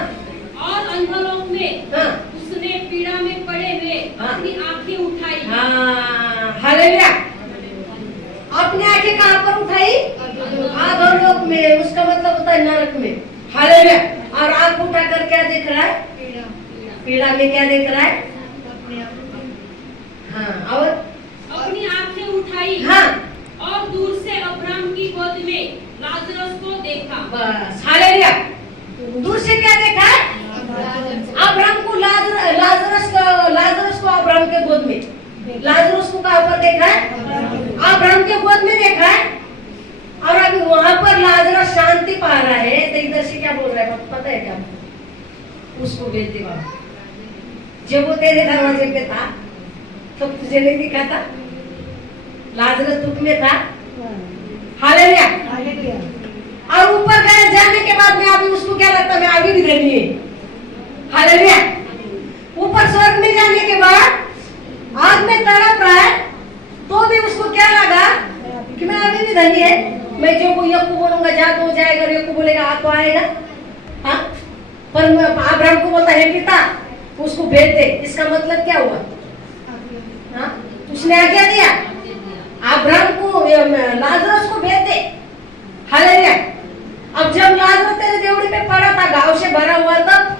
और अंधलोक में हाँ। उसने पीड़ा में पड़े हुए हाँ। अपनी आंखें उठाई। हाँ। हालेलुया। अपनी आंखें कहाँ पर उठाई? अधोलोक में। उसका मतलब होता है नरक में। हालेलुया। और आंख उठाकर क्या देख रहा है? पीड़ा में क्या देख रहा है? हाँ। और अपनी आंखें उठाई। हाँ। और दूर से अब्राहम की गोद में लाजरस को देखा। बस। हालेलुया। दूर से क्या देखा है? अब्राहम को लाजरस को अब्राहम के गोद में। लाजरस को कहाँ पर देखा है? अब्राहम के गोद में देखा है। और अभी वहां पर लाजरस शांति पा रहा है तो इधर से क्या बोल रहा है पता है क्या? उसको भेज दे बाबा। जब वो तेरे दरवाजे पे था तो तुझे नहीं दिखा था? लाजरस दुख में था। हालेलुया। और ऊपर गए जाने के बाद में अभी उसको क्या लगता है? मैं अभी भी धनी है। हालेलुया। ऊपर स्वर्ग में जाने के बाद आग में तड़प रहा है तो भी उसको क्या लगा कि मैं अभी भी धनी है। मैं जो यक्कू बोलूंगा जा तो जाएगा, यक्कू बोलेगा आ तो आएगा। हाँ। पर अब्राहम को बोलता है पिता उसको भेज दे। इसका मतलब क्या हुआ? हाँ। उसने आज्ञा दिया अब्राहम को लाजरस को भेज दे। हालेलुया। अब जब लाजरस तेरे देवड़ी पे पड़ा था घाव से भरा हुआ तब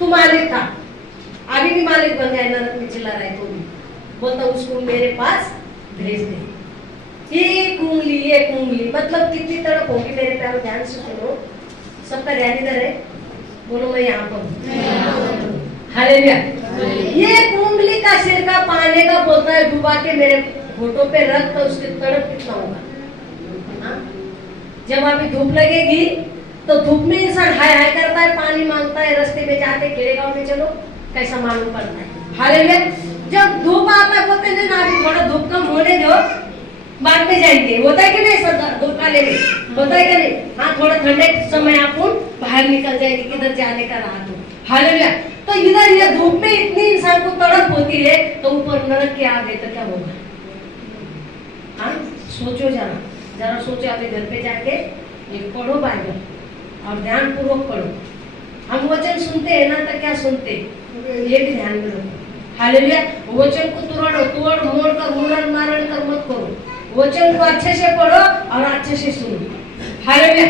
तू मालिक था। अभी भी मालिक बन गया नरक में चिल्ला रहा है तो भी बोलता उसको मेरे पास भेज दे। एक उंगली मतलब कितनी तड़प होगी मेरे प्यारे। ध्यान से सुनो। सबका ध्यान इधर है। बोलो मैं यहाँ पर। हालेलुया। एक उंगली का सिरका पाने का बोलता है डुबा के मेरे होठों पे रख तो उसकी तड़प कितना होगा? हाँ? जब अभी धूप लगेगी तो धूप में इंसान हाय हाय करता है, पानी मांगता है, रास्ते में जाते खेड़ेगांव में चलो कैसा मालूम पड़ता है। हालेलुया। जब धूप आता है बोलते हैं ना अभी थोड़ा धूप कम होने दो बाद में जाएंगे। होता है कि नहीं? सब धूप का लेने होता है कि नहीं? हाँ। थोड़ा ठंडे समय आप बाहर निकल जाएंगे किधर जाने का रहा तो। हालेलुया। तो इधर ये धूप में इतनी इंसान को तड़प होती है तो ऊपर नरक के आगे तो क्या होगा? हाँ। सोचो जरा सोचो। अभी घर पे जाके ये पढ़ो बाइबल और ध्यान पूर्वक पढ़ो। हम वचन सुनते हैं ना तो क्या सुनते ये भी ध्यान में रखो। हालेलुया। वचन को तोड़ मोड़ कर मुड़न मारण कर मत करो। वचन को अच्छे से पढ़ो और अच्छे से सुनो। हालेलुया।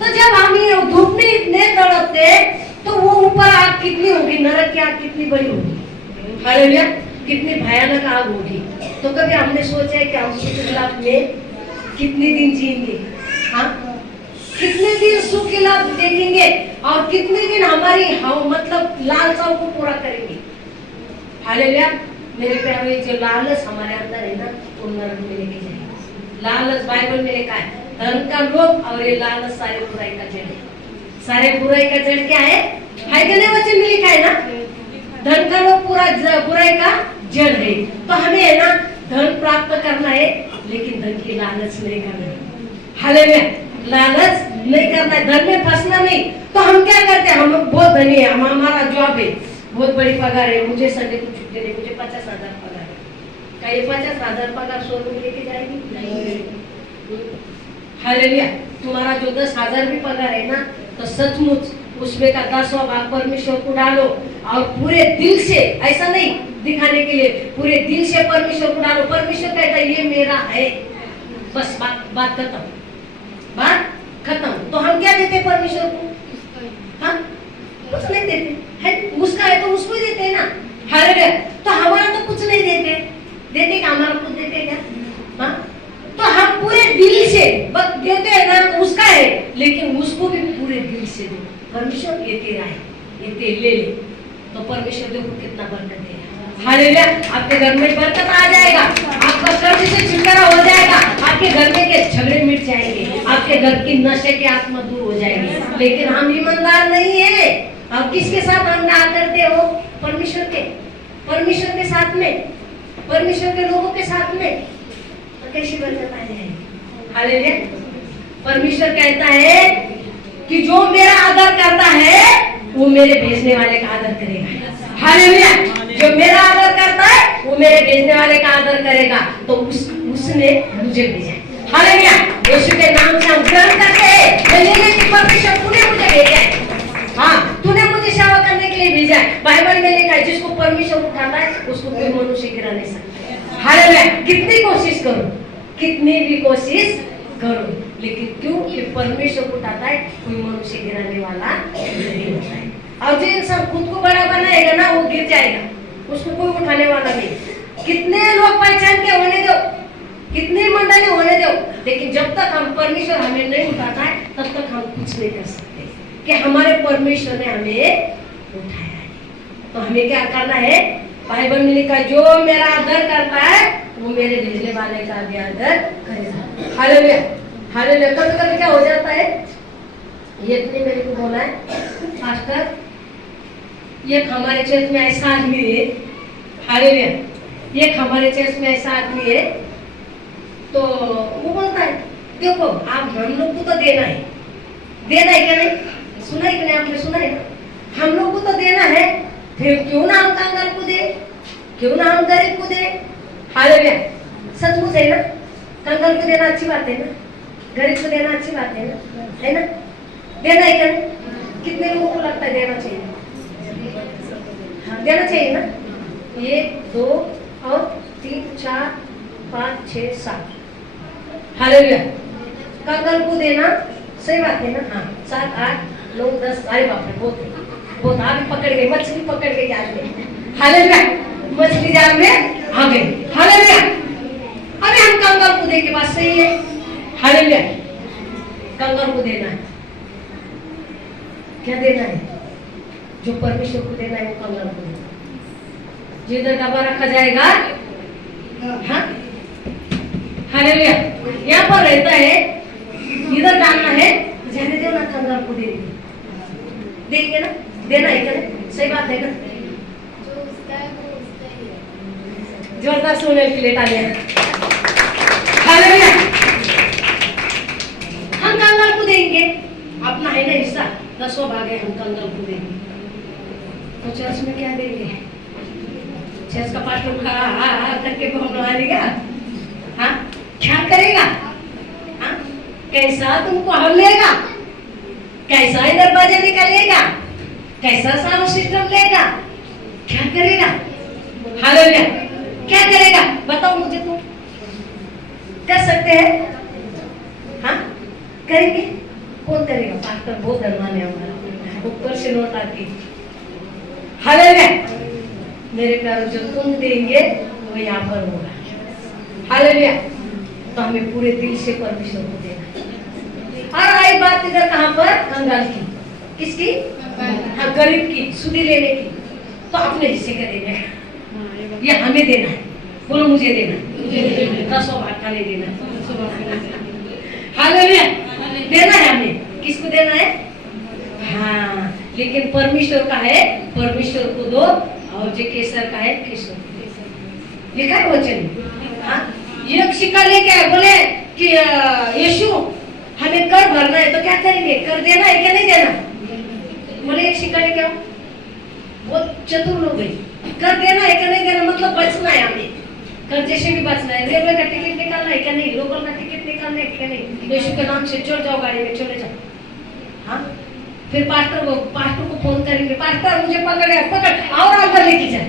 तो जब हम ये धूप में इतने तड़पते तो वो ऊपर आग कितनी होगी? नरक की आग कितनी बड़ी होगी? हालेलुया। कितनी भयानक आग होगी। तो कभी हमने सोचा है कि हम सुख लाभ में कितने दिन जिएंगे? हाँ। कितने दिन सुख लाभ देखेंगे और कितने दिन हमारी मतलब लालसाओं को पूरा करेंगे? हालेलुया। मेरे प्यारे जो लालच हमारे अंदर है ना वो नरक में लेके जाएगा। लालच बाइबल में लिखा है धन का लोभ और ये लालच सारे बुराई का जड़ है। सारे बुराई का जड़ क्या है? कि नहीं? वचन में लिखा है ना धन का लोभ पूरा बुराई का जड़ है। तो हमें है ना धन प्राप्त करना है लेकिन धन की लालच नहीं करना है। हालेलुया। लालच नहीं करना है, धन में फंसना नहीं। तो हम क्या करते हैं? हम बहुत धनी है, हमारा जॉब है, बहुत बड़ी पगार है, मुझे संडे को छुट्टी नहीं, मुझे 50,000 पगार है। क्या ये 50,000 पगार 100 रुपये लेके जाएगी? नहीं। हालेलुया। तुम्हारा जो 10,000 भी पगार है ना तो सचमुच उसमें का 10वां भाग परमेश्वर को डालो और पूरे दिल से, ऐसा नहीं दिखाने के लिए, पूरे दिल से परमेश्वर को डालो। परमेश्वर कहता है ये मेरा है, बस बात खत्म, बात खत्म। तो हम क्या देते परमेश्वर को? हाँ, कुछ नहीं देते है। उसका है तो उसको ही देते हैं ना। हालेलुया। तो हमारा तो कुछ नहीं देते क्या? हमारा कुछ देते क्या? हाँ। तो हम पूरे दिल से बस देते हैं ना तो उसका है, लेकिन उसको भी पूरे दिल से दो। परमेश्वर ये तेरा है, ये तेरे ले। तो परमेश्वर देखो कितना बरकत दे रहा है। हालेलुया। आपके घर में बरकत आ जाएगा, आपका कर्ज से छुटकारा हो जाएगा, आपके घर में के झगड़े मिट जाएंगे, आपके घर की नशे की आत्मा दूर हो जाएगी। लेकिन हम ईमानदार नहीं है। अब किसके साथ हम ना करते हो? परमेश्वर के साथ में, परमेश्वर के लोगों के साथ में, तो कैसी बरकत आ जाएगी? हालेलुया। परमेश्वर कहता है कि जो मेरा आदर करता है वो मेरे भेजने वाले का आदर करेगा। हालेलुया। जो मेरा आदर करता है वो मेरे भेजने वाले का आदर करेगा। तो उसने मुझे भेजा। हालेलुया। यीशु के नाम से हम ग्रहण करते हैं। परमेश्वर तूने मुझे भेजा है। हाँ, तूने मुझे सेवा करने के लिए भेजा है। बाइबल में लिखा है जिसको परमेश्वर उठाता है उसको कोई मनुष्य गिरा नहीं सकता। हालेलुया। कितनी कोशिश करो, कितनी भी कोशिश करो, लेकिन क्यों कि परमेश्वर उठाता है, कोई मनुष्य गिराने वाला नहीं होता है। और जो इंसान खुद को बड़ा बनाएगा ना वो गिर जाएगा, उसको कोई उठाने वाला नहीं। कितने लोग पहचान के होने दो, कितनी मंडली होने दो, लेकिन जब तक हम परमेश्वर हमें नहीं उठाता है तब तक हम कुछ नहीं कर सकते कि हमारे परमेश्वर ने हमें उठाया है। तो हमें क्या करना है? बाइबल में लिखा है जो मेरा आदर करता है वो मेरे भेजने वाले का भी आदर करेगा। हालेलुया। हालेलुया। कभी कभी क्या हो जाता है, ये इतने मेरे को बोला है पास्टर, ये हमारे चर्च में ऐसा आदमी है। हालेलुया। ये हमारे चर्च में ऐसा आदमी है, तो वो बोलता है देखो आप हम लोग को तो देना है क्या नहीं? सुना है कि नहीं? आपने सुना है ना? हम लोग को तो देना है, फिर क्यों ना हम कंगाल को दे, क्यों ना हम गरीब को दे? हालेलुया। सचमुच है ना? कंगाल को देना अच्छी बात है ना? गरीब को देना अच्छी बात है ना? देना है क्या? कितने लोगों को लगता है देना चाहिए? हाँ, देना चाहिए ना? 1 2 और 3 4 5 6 7। हालेलुया। कंगाल को देना सही बात है ना? हाँ, 7 8 9 10। अरे बाप रे, बहुत आगे पकड़ गई, मछली पकड़ गई जाल में। हालेलुया। मछली जाल में आ गई। हालेलुया। अरे हम कंगाल को दे के बात सही है। हालेलुया। कंगाल को देना है, क्या देना है? जो परमेश्वर को देना है वो कंगाल को देना है। जिधर डब्बा रखा जाएगा, हाँ, हालेलुया, यहाँ पर रहता है, इधर डालना है, जाने दो ना, कंगाल को दे देंगे ना? देना है क्या? सही बात है ना? जोरदार सोने के लिए तालियां। हालेलुया। हम कंगाल को देंगे, अपना है ना हिस्सा, 10वां भाग है, हम कंगाल को देंगे। तो चर्च में क्या देंगे? चर्च का पास्टर हाँ करके भगवान देगा, हाँ, क्या करेगा? हाँ, कैसा तुमको हल्लेगा, कैसा इधर बाजे निकालेगा, कैसा साउंड सिस्टम लेगा, क्या करेगा? हालेलुया। क्या करेगा बताओ मुझे, तुम कर सकते हैं? हाँ, करेंगे? कौन करेगा? पास्टर बहुत धनवान है हमारा, ऊपर से नोट आती। हालेलुया। मेरे प्यारों, जो तुम देंगे वो यहाँ पर होगा। हालेलुया। तो हमें पूरे दिल से परमेश्वर को देना। और आई बात इधर कहाँ पर? कंगाल की। किसकी? हाँ, गरीब की, सुधी लेने की। तो अपने हिस्से का देना है, ये हमें देना है। बोलो मुझे देना है, 10वां भाग का नहीं देना। हालेलुया। देना है हमें। किसको देना है? हाँ, लेकिन परमेश्वर का है, परमेश्वर को दो, और जो केसर का है केसर को दो। लिखा है वचन। हाँ, ये शिका लेके आए, बोले कि यीशु हमें कर भरना है, तो क्या करेंगे? कर देना है क्या नहीं देना? बोले एक शिका लेके आओ। बहुत चतुर लोग गई, कर देना है क्या नहीं देना, मतलब बचना है हमें, कर जैसे भी बचना है। रेलवे का टिकट निकालना है क्या नहीं, लोकल का टिकट निकालना है क्या नहीं, यीशु के नाम से चढ़ जाओ गाड़ी में, चले जाओ। हाँ, फिर पास्टर को फोन करेंगे, पास्टर मुझे पकड़ और अंदर लेके जाए।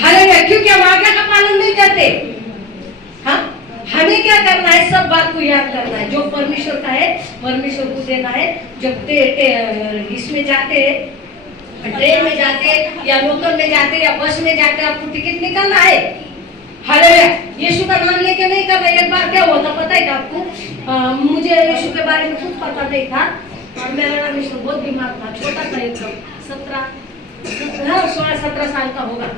हालेलुया। क्योंकि हम आज्ञा का पालन नहीं करते। हाँ, हमें क्या करना है? सब बात को याद करना है। जो परमेश्वर का है परमेश्वर को देना है। जब इसमें जाते, ट्रेन में जाते या लोकल में जाते या बस में जाते, आपको टिकट निकालना है। हालेलुया। यीशु का नाम लेके नहीं करना। एक बार क्या हुआ था पता है आपको? मुझे यीशु के बारे में कुछ पता नहीं था, और मेरा नाम यीशु बहुत बीमार था, छोटा था एकदम, 16-17 साल का होगा।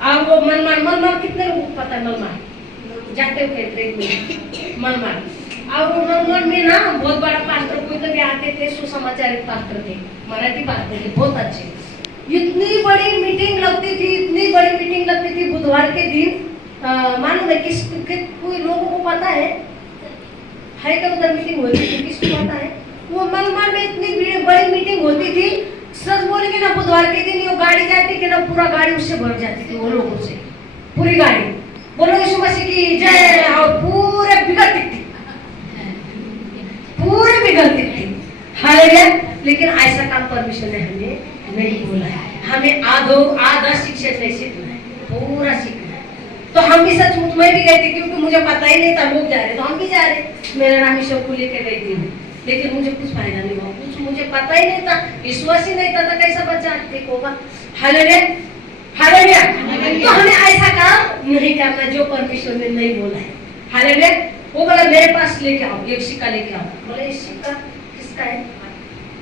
और वो मनमार कितने लोगों को पता है? मनमार जाते हो ट्रेन में मनमार। और वो मनमार में ना बहुत बड़ा पास्टर कोई तो भी आते थे, सुसमाचारित पास्टर थे, मराठी पास्टर थे, बहुत अच्छे। इतनी बड़ी मीटिंग लगती थी, इतनी बड़ी मीटिंग लगती थी बुधवार के दिन। मालूम है कोई लोगों को पता है क्या उधर मीटिंग होती थी? किसको पता है? वो मनमार में इतनी बड़ी मीटिंग होती थी, सच बोलेंगे ना बुधवार के दिन वो गाड़ी जाती थी ना, पूरा गाड़ी उससे भर जाती थी, वो लोगों से पूरी गाड़ी। बोलो यीशु मसीह की जय। और पूरे बिगड़ती थी, पूरे बिगड़ती थी। हालेलुया। लेकिन ऐसा काम परमेश्वर ने हमें नहीं बोला है। हमें आधा शिक्षक नहीं सीखना है, पूरा सीखना है। तो हम भी सचमुच में भी गए थे, क्योंकि मुझे पता ही नहीं था लोग जा रहे, तो हम भी जा रहे। मेरा नाम ईश्वर को लेकर गई थी, लेकिन मुझे कुछ फायदा नहीं हुआ, कुछ मुझे पता ही नहीं था, विश्वास ही नहीं था, तो कैसा बच्चा ठीक होगा? Hallelujah, hallelujah. तो हमें ऐसा काम नहीं करना जो परमेश्वर ने नहीं बोला है। हालेलुया। वो बोला मेरे पास लेके आओ, एक सिक्का लेके आओ। बोले ये सिक्का किसका है?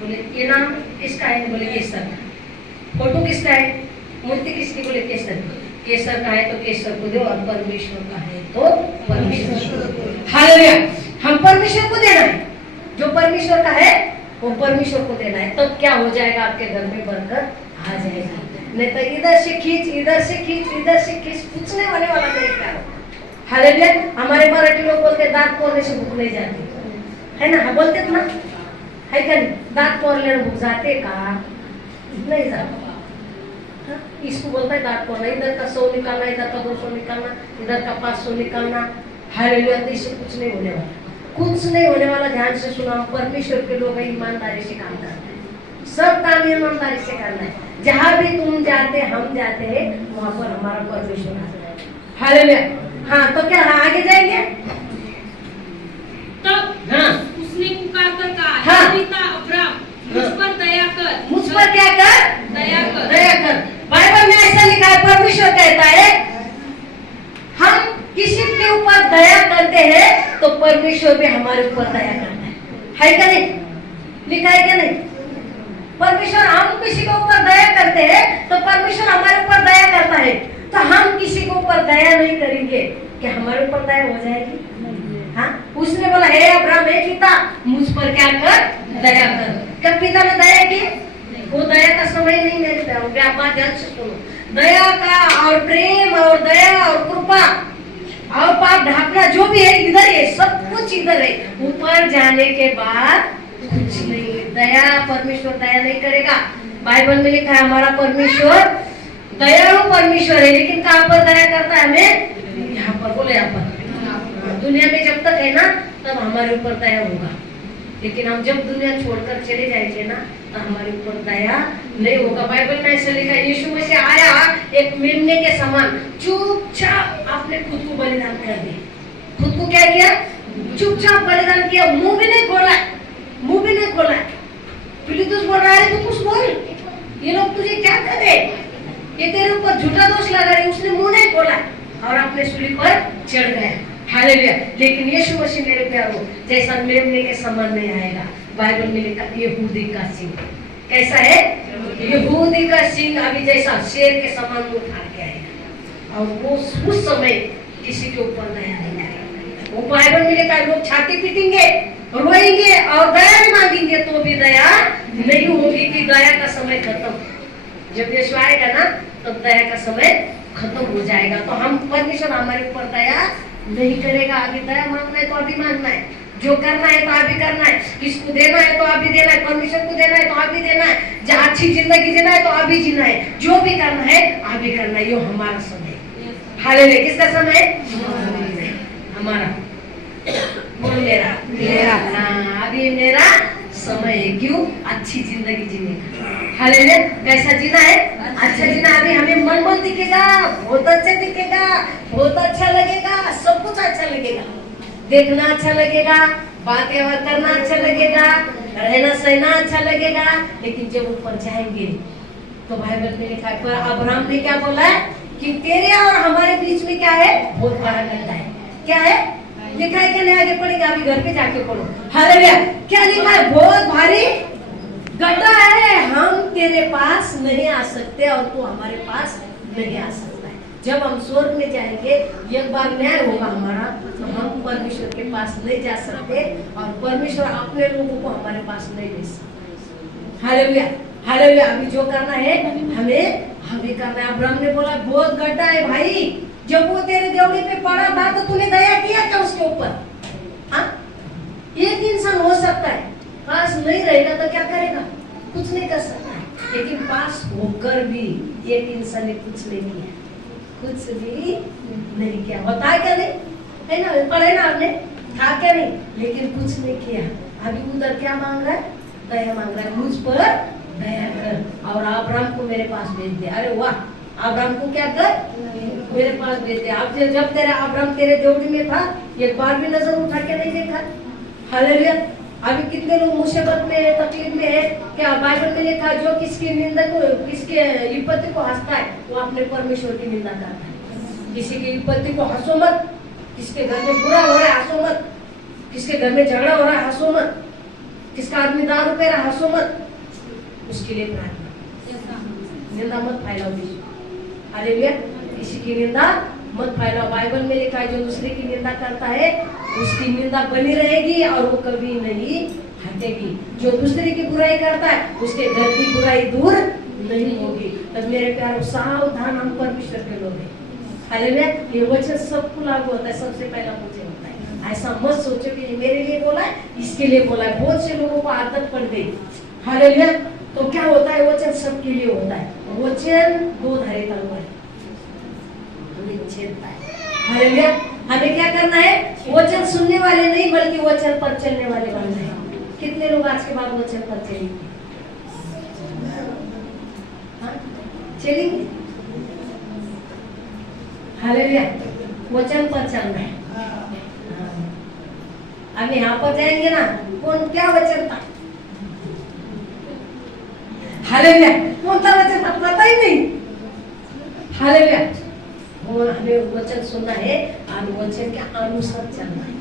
बोले ये नाम किसका है? बोले केसर का। फोटो किसका है? मूर्ति किसकी? बोले केसर की। केसर का है तो केसर को दो, और परमेश्वर का है तो परमेश्वर को। हालेलुया। हम परमेश्वर को देना है, जो परमेश्वर का है वो परमेश्वर को देना है। तब क्या हो जाएगा? आपके घर में बरकत आ जाएगा। नहीं तो इधर से खींच, इधर से खींच, इधर से खींच, कुछ नहीं होने वाला नहीं। क्या हालेलुया। हमारे मराठी लोग बोलते दांत पोरने से भूख नहीं जाती है ना, बोलते ना है क्या? दांत पोरने भूख जाते का? नहीं जाता। इसको बोलता है दांत पोरना। इधर का 100 निकालना, इधर का 200 निकालना, इधर का 500 निकालना। हालेलुया। तो इससे कुछ नहीं होने वाला, कुछ नहीं होने वाला। ध्यान से सुना, परमेश्वर के लोग ईमानदारी से काम करते हैं, सब काम ईमानदारी से करना है। जहाँ भी तुम जाते, हम जाते हैं, वहाँ पर हमारा परमेश्वर आता है। हालेलुया। हाँ, तो क्या आगे जाएंगे? तब हाँ, उसने पुकार कर कहा, हाँ, पिता अब्राहम, मुझ पर दया कर। मुझ पर क्या कर? दया कर, दया कर। बाइबल में ऐसा लिखा है, परमेश्वर कहता है हम किसी के ऊपर दया करते हैं तो परमेश्वर भी हमारे ऊपर दया करता है क्या नहीं? लिखा है क्या नहीं? परमेश्वर, हम किसी के ऊपर दया करते हैं तो परमेश्वर हमारे ऊपर दया करता है। तो हम किसी के ऊपर दया नहीं करेंगे, क्या हमारे ऊपर दया हो जाएगी? हाँ, उसने बोला हे अब्राहम, हे पिता, मुझ पर क्या कर? दया कर। क्या पिता ने दया की? वो दया का समय नहीं मेरे पे हो गया। बात ध्यान से सुनो, दया का और प्रेम और दया और कृपा और पाप ढाकना जो भी है इधर है, सब कुछ इधर है। ऊपर जाने के बाद कुछ नहीं है। दया, परमेश्वर दया नहीं करेगा। बाइबल में लिखा है हमारा परमेश्वर दयालु परमेश्वर है, लेकिन कहाँ पर दया करता है? हमें यहाँ पर, बोले यहाँ पर। दुनिया में जब तक है ना, तब हमारे ऊपर दया होगा, लेकिन हम जब दुनिया छोड़कर चले जाएंगे ना, तो हमारे ऊपर दया नहीं होगा। बाइबल में ऐसा लिखा है, यीशु मसीह आया एक मेमने के समान, चुपचाप आपने खुद को बलिदान कर दिया। खुद को क्या किया? चुपचाप बलिदान किया, मुंह भी नहीं खोला, मुंह भी नहीं खोला। फिलिप्पुस बोल रहा है, तू कुछ बोल, ये लोग तुझे क्या करे, ये तेरे ऊपर झूठा दोष लगा रहे। उसने मुंह नहीं खोला और अपने सूली पर चढ़ गया। हालेलुया। लेकिन यीशु मसीह मेरे प्यारो जैसा मेमने के समान नहीं आएगा। बाइबल में लिखा यहूदी का सिंह कैसा है? यहूदी का सिंह अभी जैसा शेर के समान मुंह उठा के आएगा, और वो उस समय किसी के ऊपर दया नहीं करेगा। वो बाइबल में लिखा है, लोग छाती पीटेंगे, रोएंगे और दया भी मांगेंगे, तो भी दया नहीं होगी कि दया का समय खत्म। जब यीशु आएगा ना, तब दया का समय खत्म हो जाएगा। तो हम, परमेश्वर हमारे ऊपर दया नहीं करेगा। अभी दया मांगना है तो अभी मांगना है, जो करना है तो अभी करना है, किसको देना है तो अभी देना है, परमेश्वर को देना है तो अभी देना है, जहाँ अच्छी जिंदगी जीना है तो अभी जीना है, जो भी करना है अभी करना है। ये हमारा समय। हालेलुया। किसका समय? हमारा। बोल मेरा, मेरा। हाँ, अभी मेरा समय है। क्यों? अच्छी जिंदगी जीने का। हालेलुया। कैसा जीना है? अच्छा जीना। अभी हमें मन दिखेगा, बहुत अच्छा दिखेगा, बहुत अच्छा लगेगा, सब कुछ अच्छा लगेगा, देखना अच्छा लगेगा, बातें और करना अच्छा लगेगा, रहना सहना अच्छा लगेगा। लेकिन जब ऊपर जाएंगे तो बाइबल में लिखा है, पर अब्राहम ने क्या बोला है कि तेरे और हमारे बीच में क्या है? बहुत बड़ा गड्ढा है। क्या है? लिखा है क्या नहीं? आगे पढ़ेगा, अभी घर पे जाके पढ़ो। हालेलुया। क्या लिखा है? बहुत भारी गड्ढा है, हम तेरे पास नहीं आ सकते और तू हमारे पास नहीं आ सकता है। जब हम स्वर्ग में जाएंगे एक बार न्याय होगा हमारा, तो हम परमेश्वर के पास नहीं जा सकते और परमेश्वर अपने लोगों को हमारे पास नहीं ले सकते। Hallelujah, hallelujah. अभी जो करना है हमें करना है। अब्राहम ने बोला बहुत गड्ढा है भाई, जब वो तेरे देवड़ी पे पड़ा था तो तूने दया किया था उसके ऊपर। एक इंसान हो सकता है, पास नहीं रहेगा तो क्या करेगा, कुछ नहीं कर सकता है, लेकिन पास होकर भी एक इंसान ने कुछ नहीं किया, कुछ भी नहीं किया। होता है क्या नहीं, है ना, पढ़े ना आपने, था क्या नहीं, लेकिन कुछ नहीं किया। अभी उधर क्या मांग रहा है, दया मांग रहा है, मुझ पर दया कर और अब्राहम को मेरे पास भेज दे। अरे वाह, अब्राहम को क्या कर, मेरे पास भेज दे। अब जब तेरा अब्राहम तेरे जोड़ी में था, एक बार भी नजर उठा के नहीं देखा। हालेलुया। अभी कितने लोग मुसीबत में, तकलीफ में है, क्या बाइबल में लिखा जो किसकी निंदा को, किसके विपत्ति को हंसता है वो अपने परमेश्वर की निंदा करता है। किसी की विपत्ति को हंसो मत, किसके घर में बुरा हो रहा है हंसो मत, किसके घर में झगड़ा हो रहा है हंसो मत, किसका आदमी दारू पी रहा है हंसो मत, उसके लिए प्रार्थना, निंदा मत फैलाओ। हालेलुया। किसी की निंदा मत फैलाओ। बाइबल में लिखा है जो दूसरे की निंदा करता है उसकी निंदा बनी रहेगी और वो कभी नहीं हटेगी। जो दूसरे की बुराई करता है उसके घर की बुराई दूर नहीं होगी। तब मेरे प्यारों सावधान, हम परमेश्वर के लोग हैं। हालेलुया। ये वचन सबको लागू होता है, सबसे पहला मुझे होता है। ऐसा मत सोचो कि ये मेरे लिए बोला है, इसके लिए बोला है। बहुत से लोगों को आदत पड़ गई। हालेलुया। तो क्या होता है, वचन सबके लिए होता है। वचन दो धारी तलवार है, हालेलुया। हमें क्या करना है, वचन सुनने वाले नहीं बल्कि वचन पर चलने वाले बनना है। कितने लोग आज के बाद वचन पर चलेंगे, चलेंगे? हालेलुया। वचन पर चलना है। अब यहाँ पर जाएंगे ना, कौन क्या वचन था, हालेलुया, कौन सा वचन था पता ही नहीं। हालेलुया। हमें वचन सुनना है और वचन के अनुसार चलना है।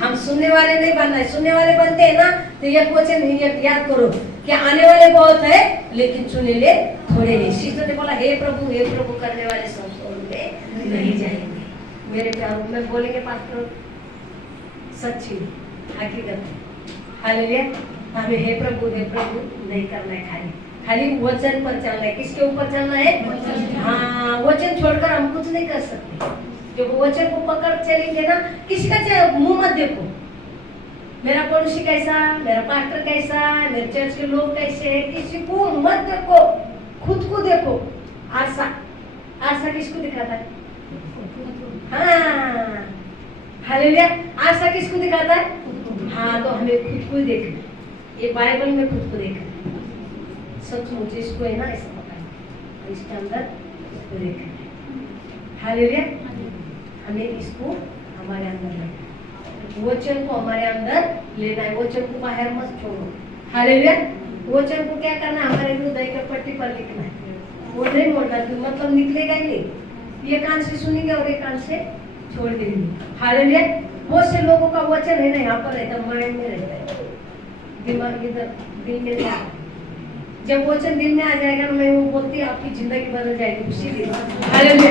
हम सुनने वाले नहीं बनना है। सुनने वाले बनते हैं ना तो एक वचन याद करो कि आने वाले बहुत है लेकिन चुने ले थोड़े हैं। शीशो ने बोला हे प्रभु करने वाले सब स्वर्ग में नहीं जाएंगे। मेरे प्यारों में बोलेंगे पास्टर सच्ची हकीकत है। हालेलुया। हमें हे प्रभु नहीं करना है, खाली वचन पर चलना है। किसके ऊपर चलना है, हाँ, वचन छोड़कर हम कुछ नहीं कर सकते। जब वचन को पकड़ चलेंगे ना, किसी का मुंह मत देखो, मेरा पड़ोसी कैसा, मेरा पास्टर कैसा, मेरे चर्च के लोग कैसे हैं, किसी को मत देखो, खुद को देखो। आशा किसको दिखाता है, हाँ, हालेलुया। आशा किसको दिखाता है, हाँ, तो हमें खुद को देखना। ये बाइबल में खुद को देखना, सचमुच इसको है ना ऐसा पता है, इसके अंदर इसको देखना है। हालेलुया। हमें इसको हमारे अंदर लेना है, वचन को हमारे अंदर लेना है, वचन को बाहर मत छोड़ो। हालेलुया। वचन को क्या करना है, हमारे हृदय के पट्टी पर लिखना है, वो नहीं मोड़ना, मतलब निकलेगा ही नहीं। ये कान से सुनेंगे और एक कान से छोड़ देंगे। हालेलुया। बहुत से लोगों का वचन है ना यहाँ पर रहता है, माइंड में रहता है, दिमाग इधर दिल में नहीं आता। जब वचन दिल में आ जाएगा ना, मैं वो बोलती है आपकी जिंदगी बदल जाएगी उसी दिन। हालेलुया।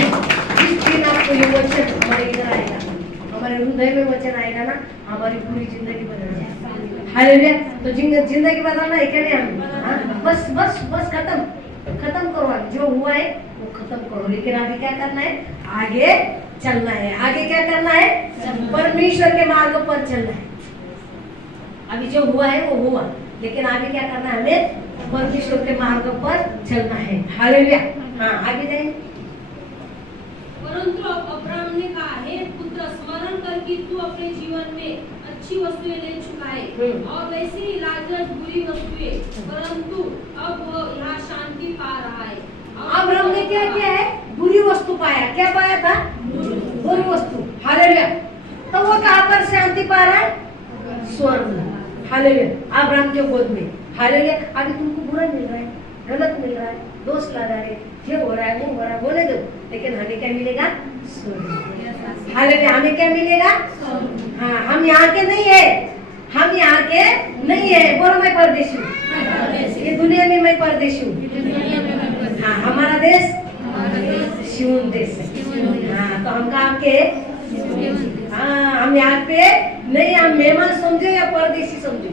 जिस दिन आपको ये वचन हमारे इधर आएगा, हमारे हृदय में वचन आएगा ना, हमारी पूरी जिंदगी बदल जाएगी। हालेलुया। तो जिंदगी बदलना है क्या नहीं हम, बस बस बस खत्म करो, जो हुआ है वो खत्म करो। लेकिन आगे क्या करना है, आगे चलना है। आगे क्या करना है, परमेश्वर के मार्ग पर चलना है। अभी जो हुआ है वो हुआ, लेकिन आगे क्या करना है, हमें परमेश्वर के मार्ग पर चलना है। हालेलुया। हाँ, आगे जाएंगे। परंतु अब्राहम ने कहा, हे पुत्र, स्मरण कर कि तू अपने जीवन में अच्छी वस्तुएं ले चुका है और वैसे ही लाजरस बुरी वस्तुएं, परंतु अब वो यहाँ शांति पा रहा है। अब्राहम ने क्या किया है, बुरी वस्तु पाया। क्या पाया था, बुरी वस्तु। हालेलुया। तो वो कहाँ पर शांति पा रहा है, स्वर्ग। हालेलुया। अब्राहम के गोद में। हालेलुया। अभी तुमको बुरा मिल रहा है, गलत मिल रहा है, दोष लगा रहे, ये हो रहा है वो हो रहा है, बोले दो, लेकिन हमें क्या मिलेगा, स्वर्ग। हालेलुया। हमें क्या मिलेगा, हाँ, हम यहाँ के नहीं है, हम यहाँ के नहीं है। बोलो मैं परदेशी हूँ, ये दुनिया में मैं परदेशी हूँ। हाँ, हमारा देश शिवून दे सके। हाँ, तो हम काम के हाँ, हम यहाँ पे नहीं, हम मेहमान समझो या परदेशी समझो।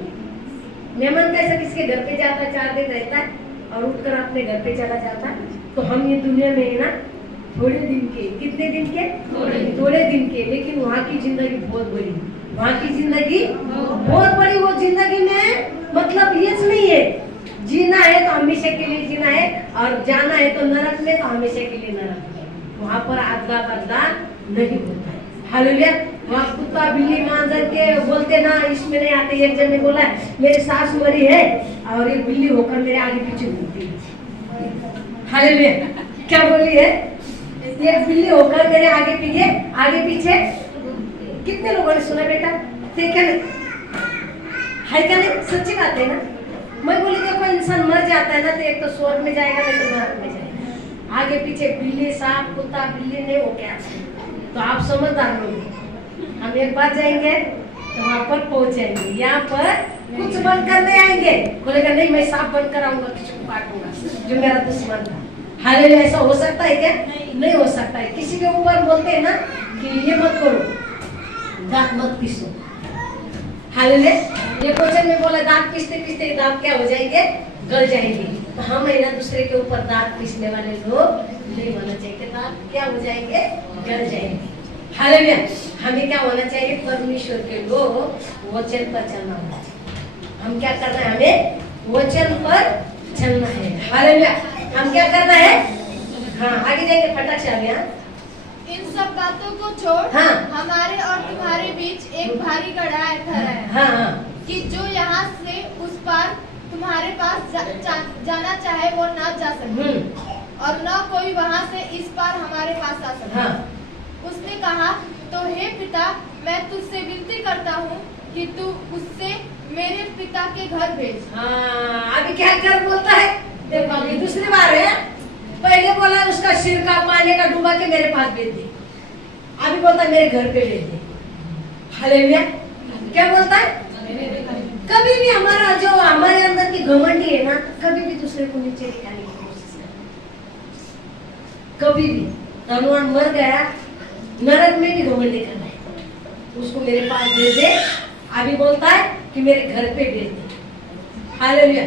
मेहमान कैसे किसके घर पे जाता है, 4 दिन रहता है और उठकर अपने घर पे चला जाता है। तो हम ये दुनिया में है ना थोड़े दिन के, कितने दिन के, थोड़े दिन के, लेकिन वहाँ की जिंदगी बहुत बड़ी, वहाँ की जिंदगी बहुत बड़ी। वो जिंदगी में मतलब ये नहीं है, जीना है तो हमेशा के लिए जीना है और जाना है तो नरक में तो हमेशा के लिए नरक। वहाँ पर अदला बदला नहीं होता है। हालेलुया। वहाँ कुत्ता बिल्ली मांजर के बोलते ना, इसमें नहीं आते। एक जन ने बोला मेरी सास मरी है और एक बिल्ली होकर मेरे आगे पीछे घूमती है। हालेलुया। क्या बोली है? एक बिल्ली होकर मेरे आगे पीछे। कितने लोगों ने सुना बेटा? ठीक है क्या नहीं? सच्ची बात है ना। मैं बोली देखो इंसान मर जाता है ना तो एक तो स्वर्ग में जाएगा नहीं तो नरक में जाएगा। आगे पीछे बिल्ली सांप कुत्ता बिल्ली नहीं हो गया तो आप समझदार लोग। हम एक बार जाएंगे तो वहाँ पर पहुंचेंगे, यहाँ पर कुछ बनकर नहीं आएंगे। बोलेगा नहीं मैं सांप बनकर आऊंगा, किसी को काटूंगा जो मेरा दुश्मन था। हालेलुया। ऐसा हो सकता है क्या? नहीं हो सकता है। किसी के ऊपर बोलते हैं ना कि ये मत करो, दांत मत पीसो। हालेलुया। ये क्वेश्चन में बोला दांत पीसते पीसते दांत क्या हो जाएंगे? गल जाएंगे। तो हम है ना दूसरे के ऊपर दांत पीसने वाले लोग नहीं होना चाहिए। दांत क्या हो जाएंगे? गल जाएंगे। हालेलुया। हमें क्या होना चाहिए? परमेश्वर के लोग वचन पर चलना होना चाहिए। हम क्या करना है? हमें वचन पर चलना है। हालेलुया। हम क्या करना है? हाँ, आगे जाएंगे फटाक से आगे। इन सब बातों को छोड़ हाँ। हमारे और तुम्हारे बीच एक भारी गढ़ा खड़ा है। हाँ, कि जो यहाँ से उस पार तुम्हारे पास जाना चाहे वो ना जा सके और न कोई वहाँ से इस पार हमारे पास आ सके। हाँ। उसने कहा तो हे पिता, मैं तुझसे विनती करता हूँ कि तू उससे मेरे पिता के घर भेज। हाँ, अभी क्या कर बोलता है? देखो अभी दूसरी बार है। पहले बोला उसका सिर का पानी का डूबा के मेरे पास भेज दे, अभी बोलता है मेरे घर पे भेज दे। हालेलुया। क्या बोलता है? कभी भी हमारा जो हमारे अंदर की घमंडी है ना, कभी भी दूसरे को नीचे दिखाने की कोशिश नहीं। कभी भी धनवान मर गया, नरक में भी घमंडी करना है, उसको मेरे पास भेज दे। अभी बोलता है कि मेरे घर पे भेज दे। हालेलुया।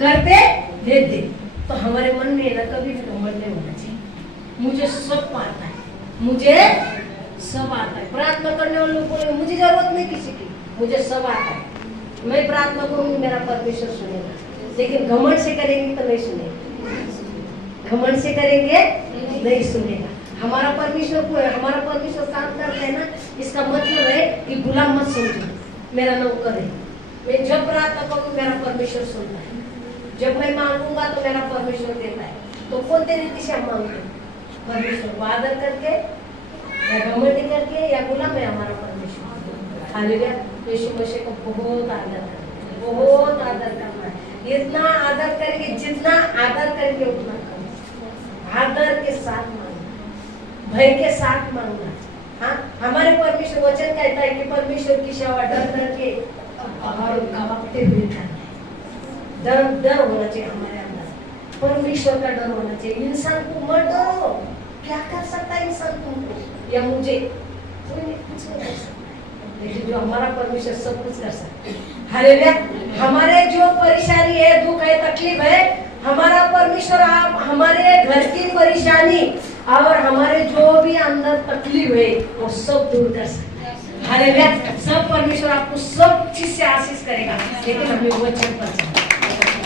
घर पे भेज दे। तो हमारे मन में ना कभी भी घमंड नहीं होना चाहिए। मुझे सब आता है, मुझे सब आता है। प्रार्थना करने वाले लोग बोले मुझे जरूरत नहीं किसी की, मुझे सब आता है। मैं प्रार्थना करूंगी मेरा परमेश्वर सुनेगा, लेकिन घमंड से करेंगे तो नहीं सुनेगा। घमंड से करेंगे नहीं सुनेगा। हमारा परमेश्वर काम करता है ना, इसका मतलब है कि गुलाम मत समझो, मेरा नौकर है। मैं जब प्रार्थना करूँ मेरा परमेश्वर सुनता है, जब मैं मांगूंगा तो मेरा परमेश्वर देता है। तो कौन तेरी दिशा मांगते हैं? परमेश्वर को आदर करके या घमंड करके या गुलाम है हमारा परमेश्वर। हालेलुया। यीशु मसीह को बहुत आदर करना है, बहुत आदर करना है। इतना आदर करके जितना आदर करके उतना करना, आदर के साथ मांगना, भय के साथ मांगना। हाँ, हमारे परमेश्वर वचन कहता है कि परमेश्वर की सेवा डर डर के और कांपते हुए करना है। डर होना चाहिए हमारे अंदर, परमेश्वर का डर होना चाहिए। इंसान को मत डरो, क्या कर सकता है इंसान तुमको या मुझे? कोई नहीं, कुछ नहीं कर सकता, लेकिन जो हमारा परमेश्वर सब कुछ कर सकता है। हालेलुया। हमारे जो परेशानी है, दुख है, तकलीफ है, हमारा परमेश्वर आप हमारे घर की परेशानी और हमारे जो भी अंदर तकलीफ है वो सब दूर कर सकता है। हालेलुया। सब परमेश्वर आपको सब चीज से आशीष करेगा, लेकिन हमें वचन पर चलना।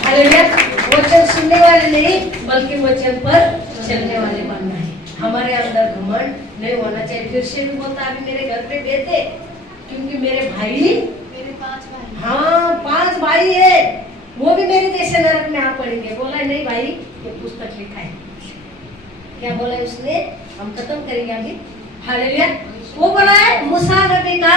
हालेलुया। वचन सुनने वाले नहीं बल्कि वचन पर चलने वाले बनना है। हमारे अंदर घमंड नहीं होना चाहिए। फिर से भी बोलता अभी मेरे घर पे भेजे, क्योंकि मेरे 5 भाई। हाँ, 5 भाई है, वो भी मेरे जैसे नरक में आ पड़ेंगे। बोला नहीं भाई, ये पुस्तक लिखा है। क्या बोला उसने? हम खत्म करेंगे अभी। हालेलुया। वो बोला है मूसा नबी का,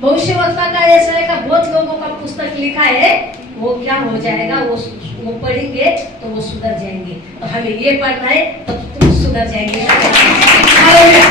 भविष्यवक्ता का, ऐसा का बहुत लोगों का पुस्तक लिखा है। वो क्या हो जाएगा, वो पढ़ेंगे तो वो सुधर जाएंगे। तो हमें ये पढ़ना है तो तुम सुधर जाएंगे। हालेलुया।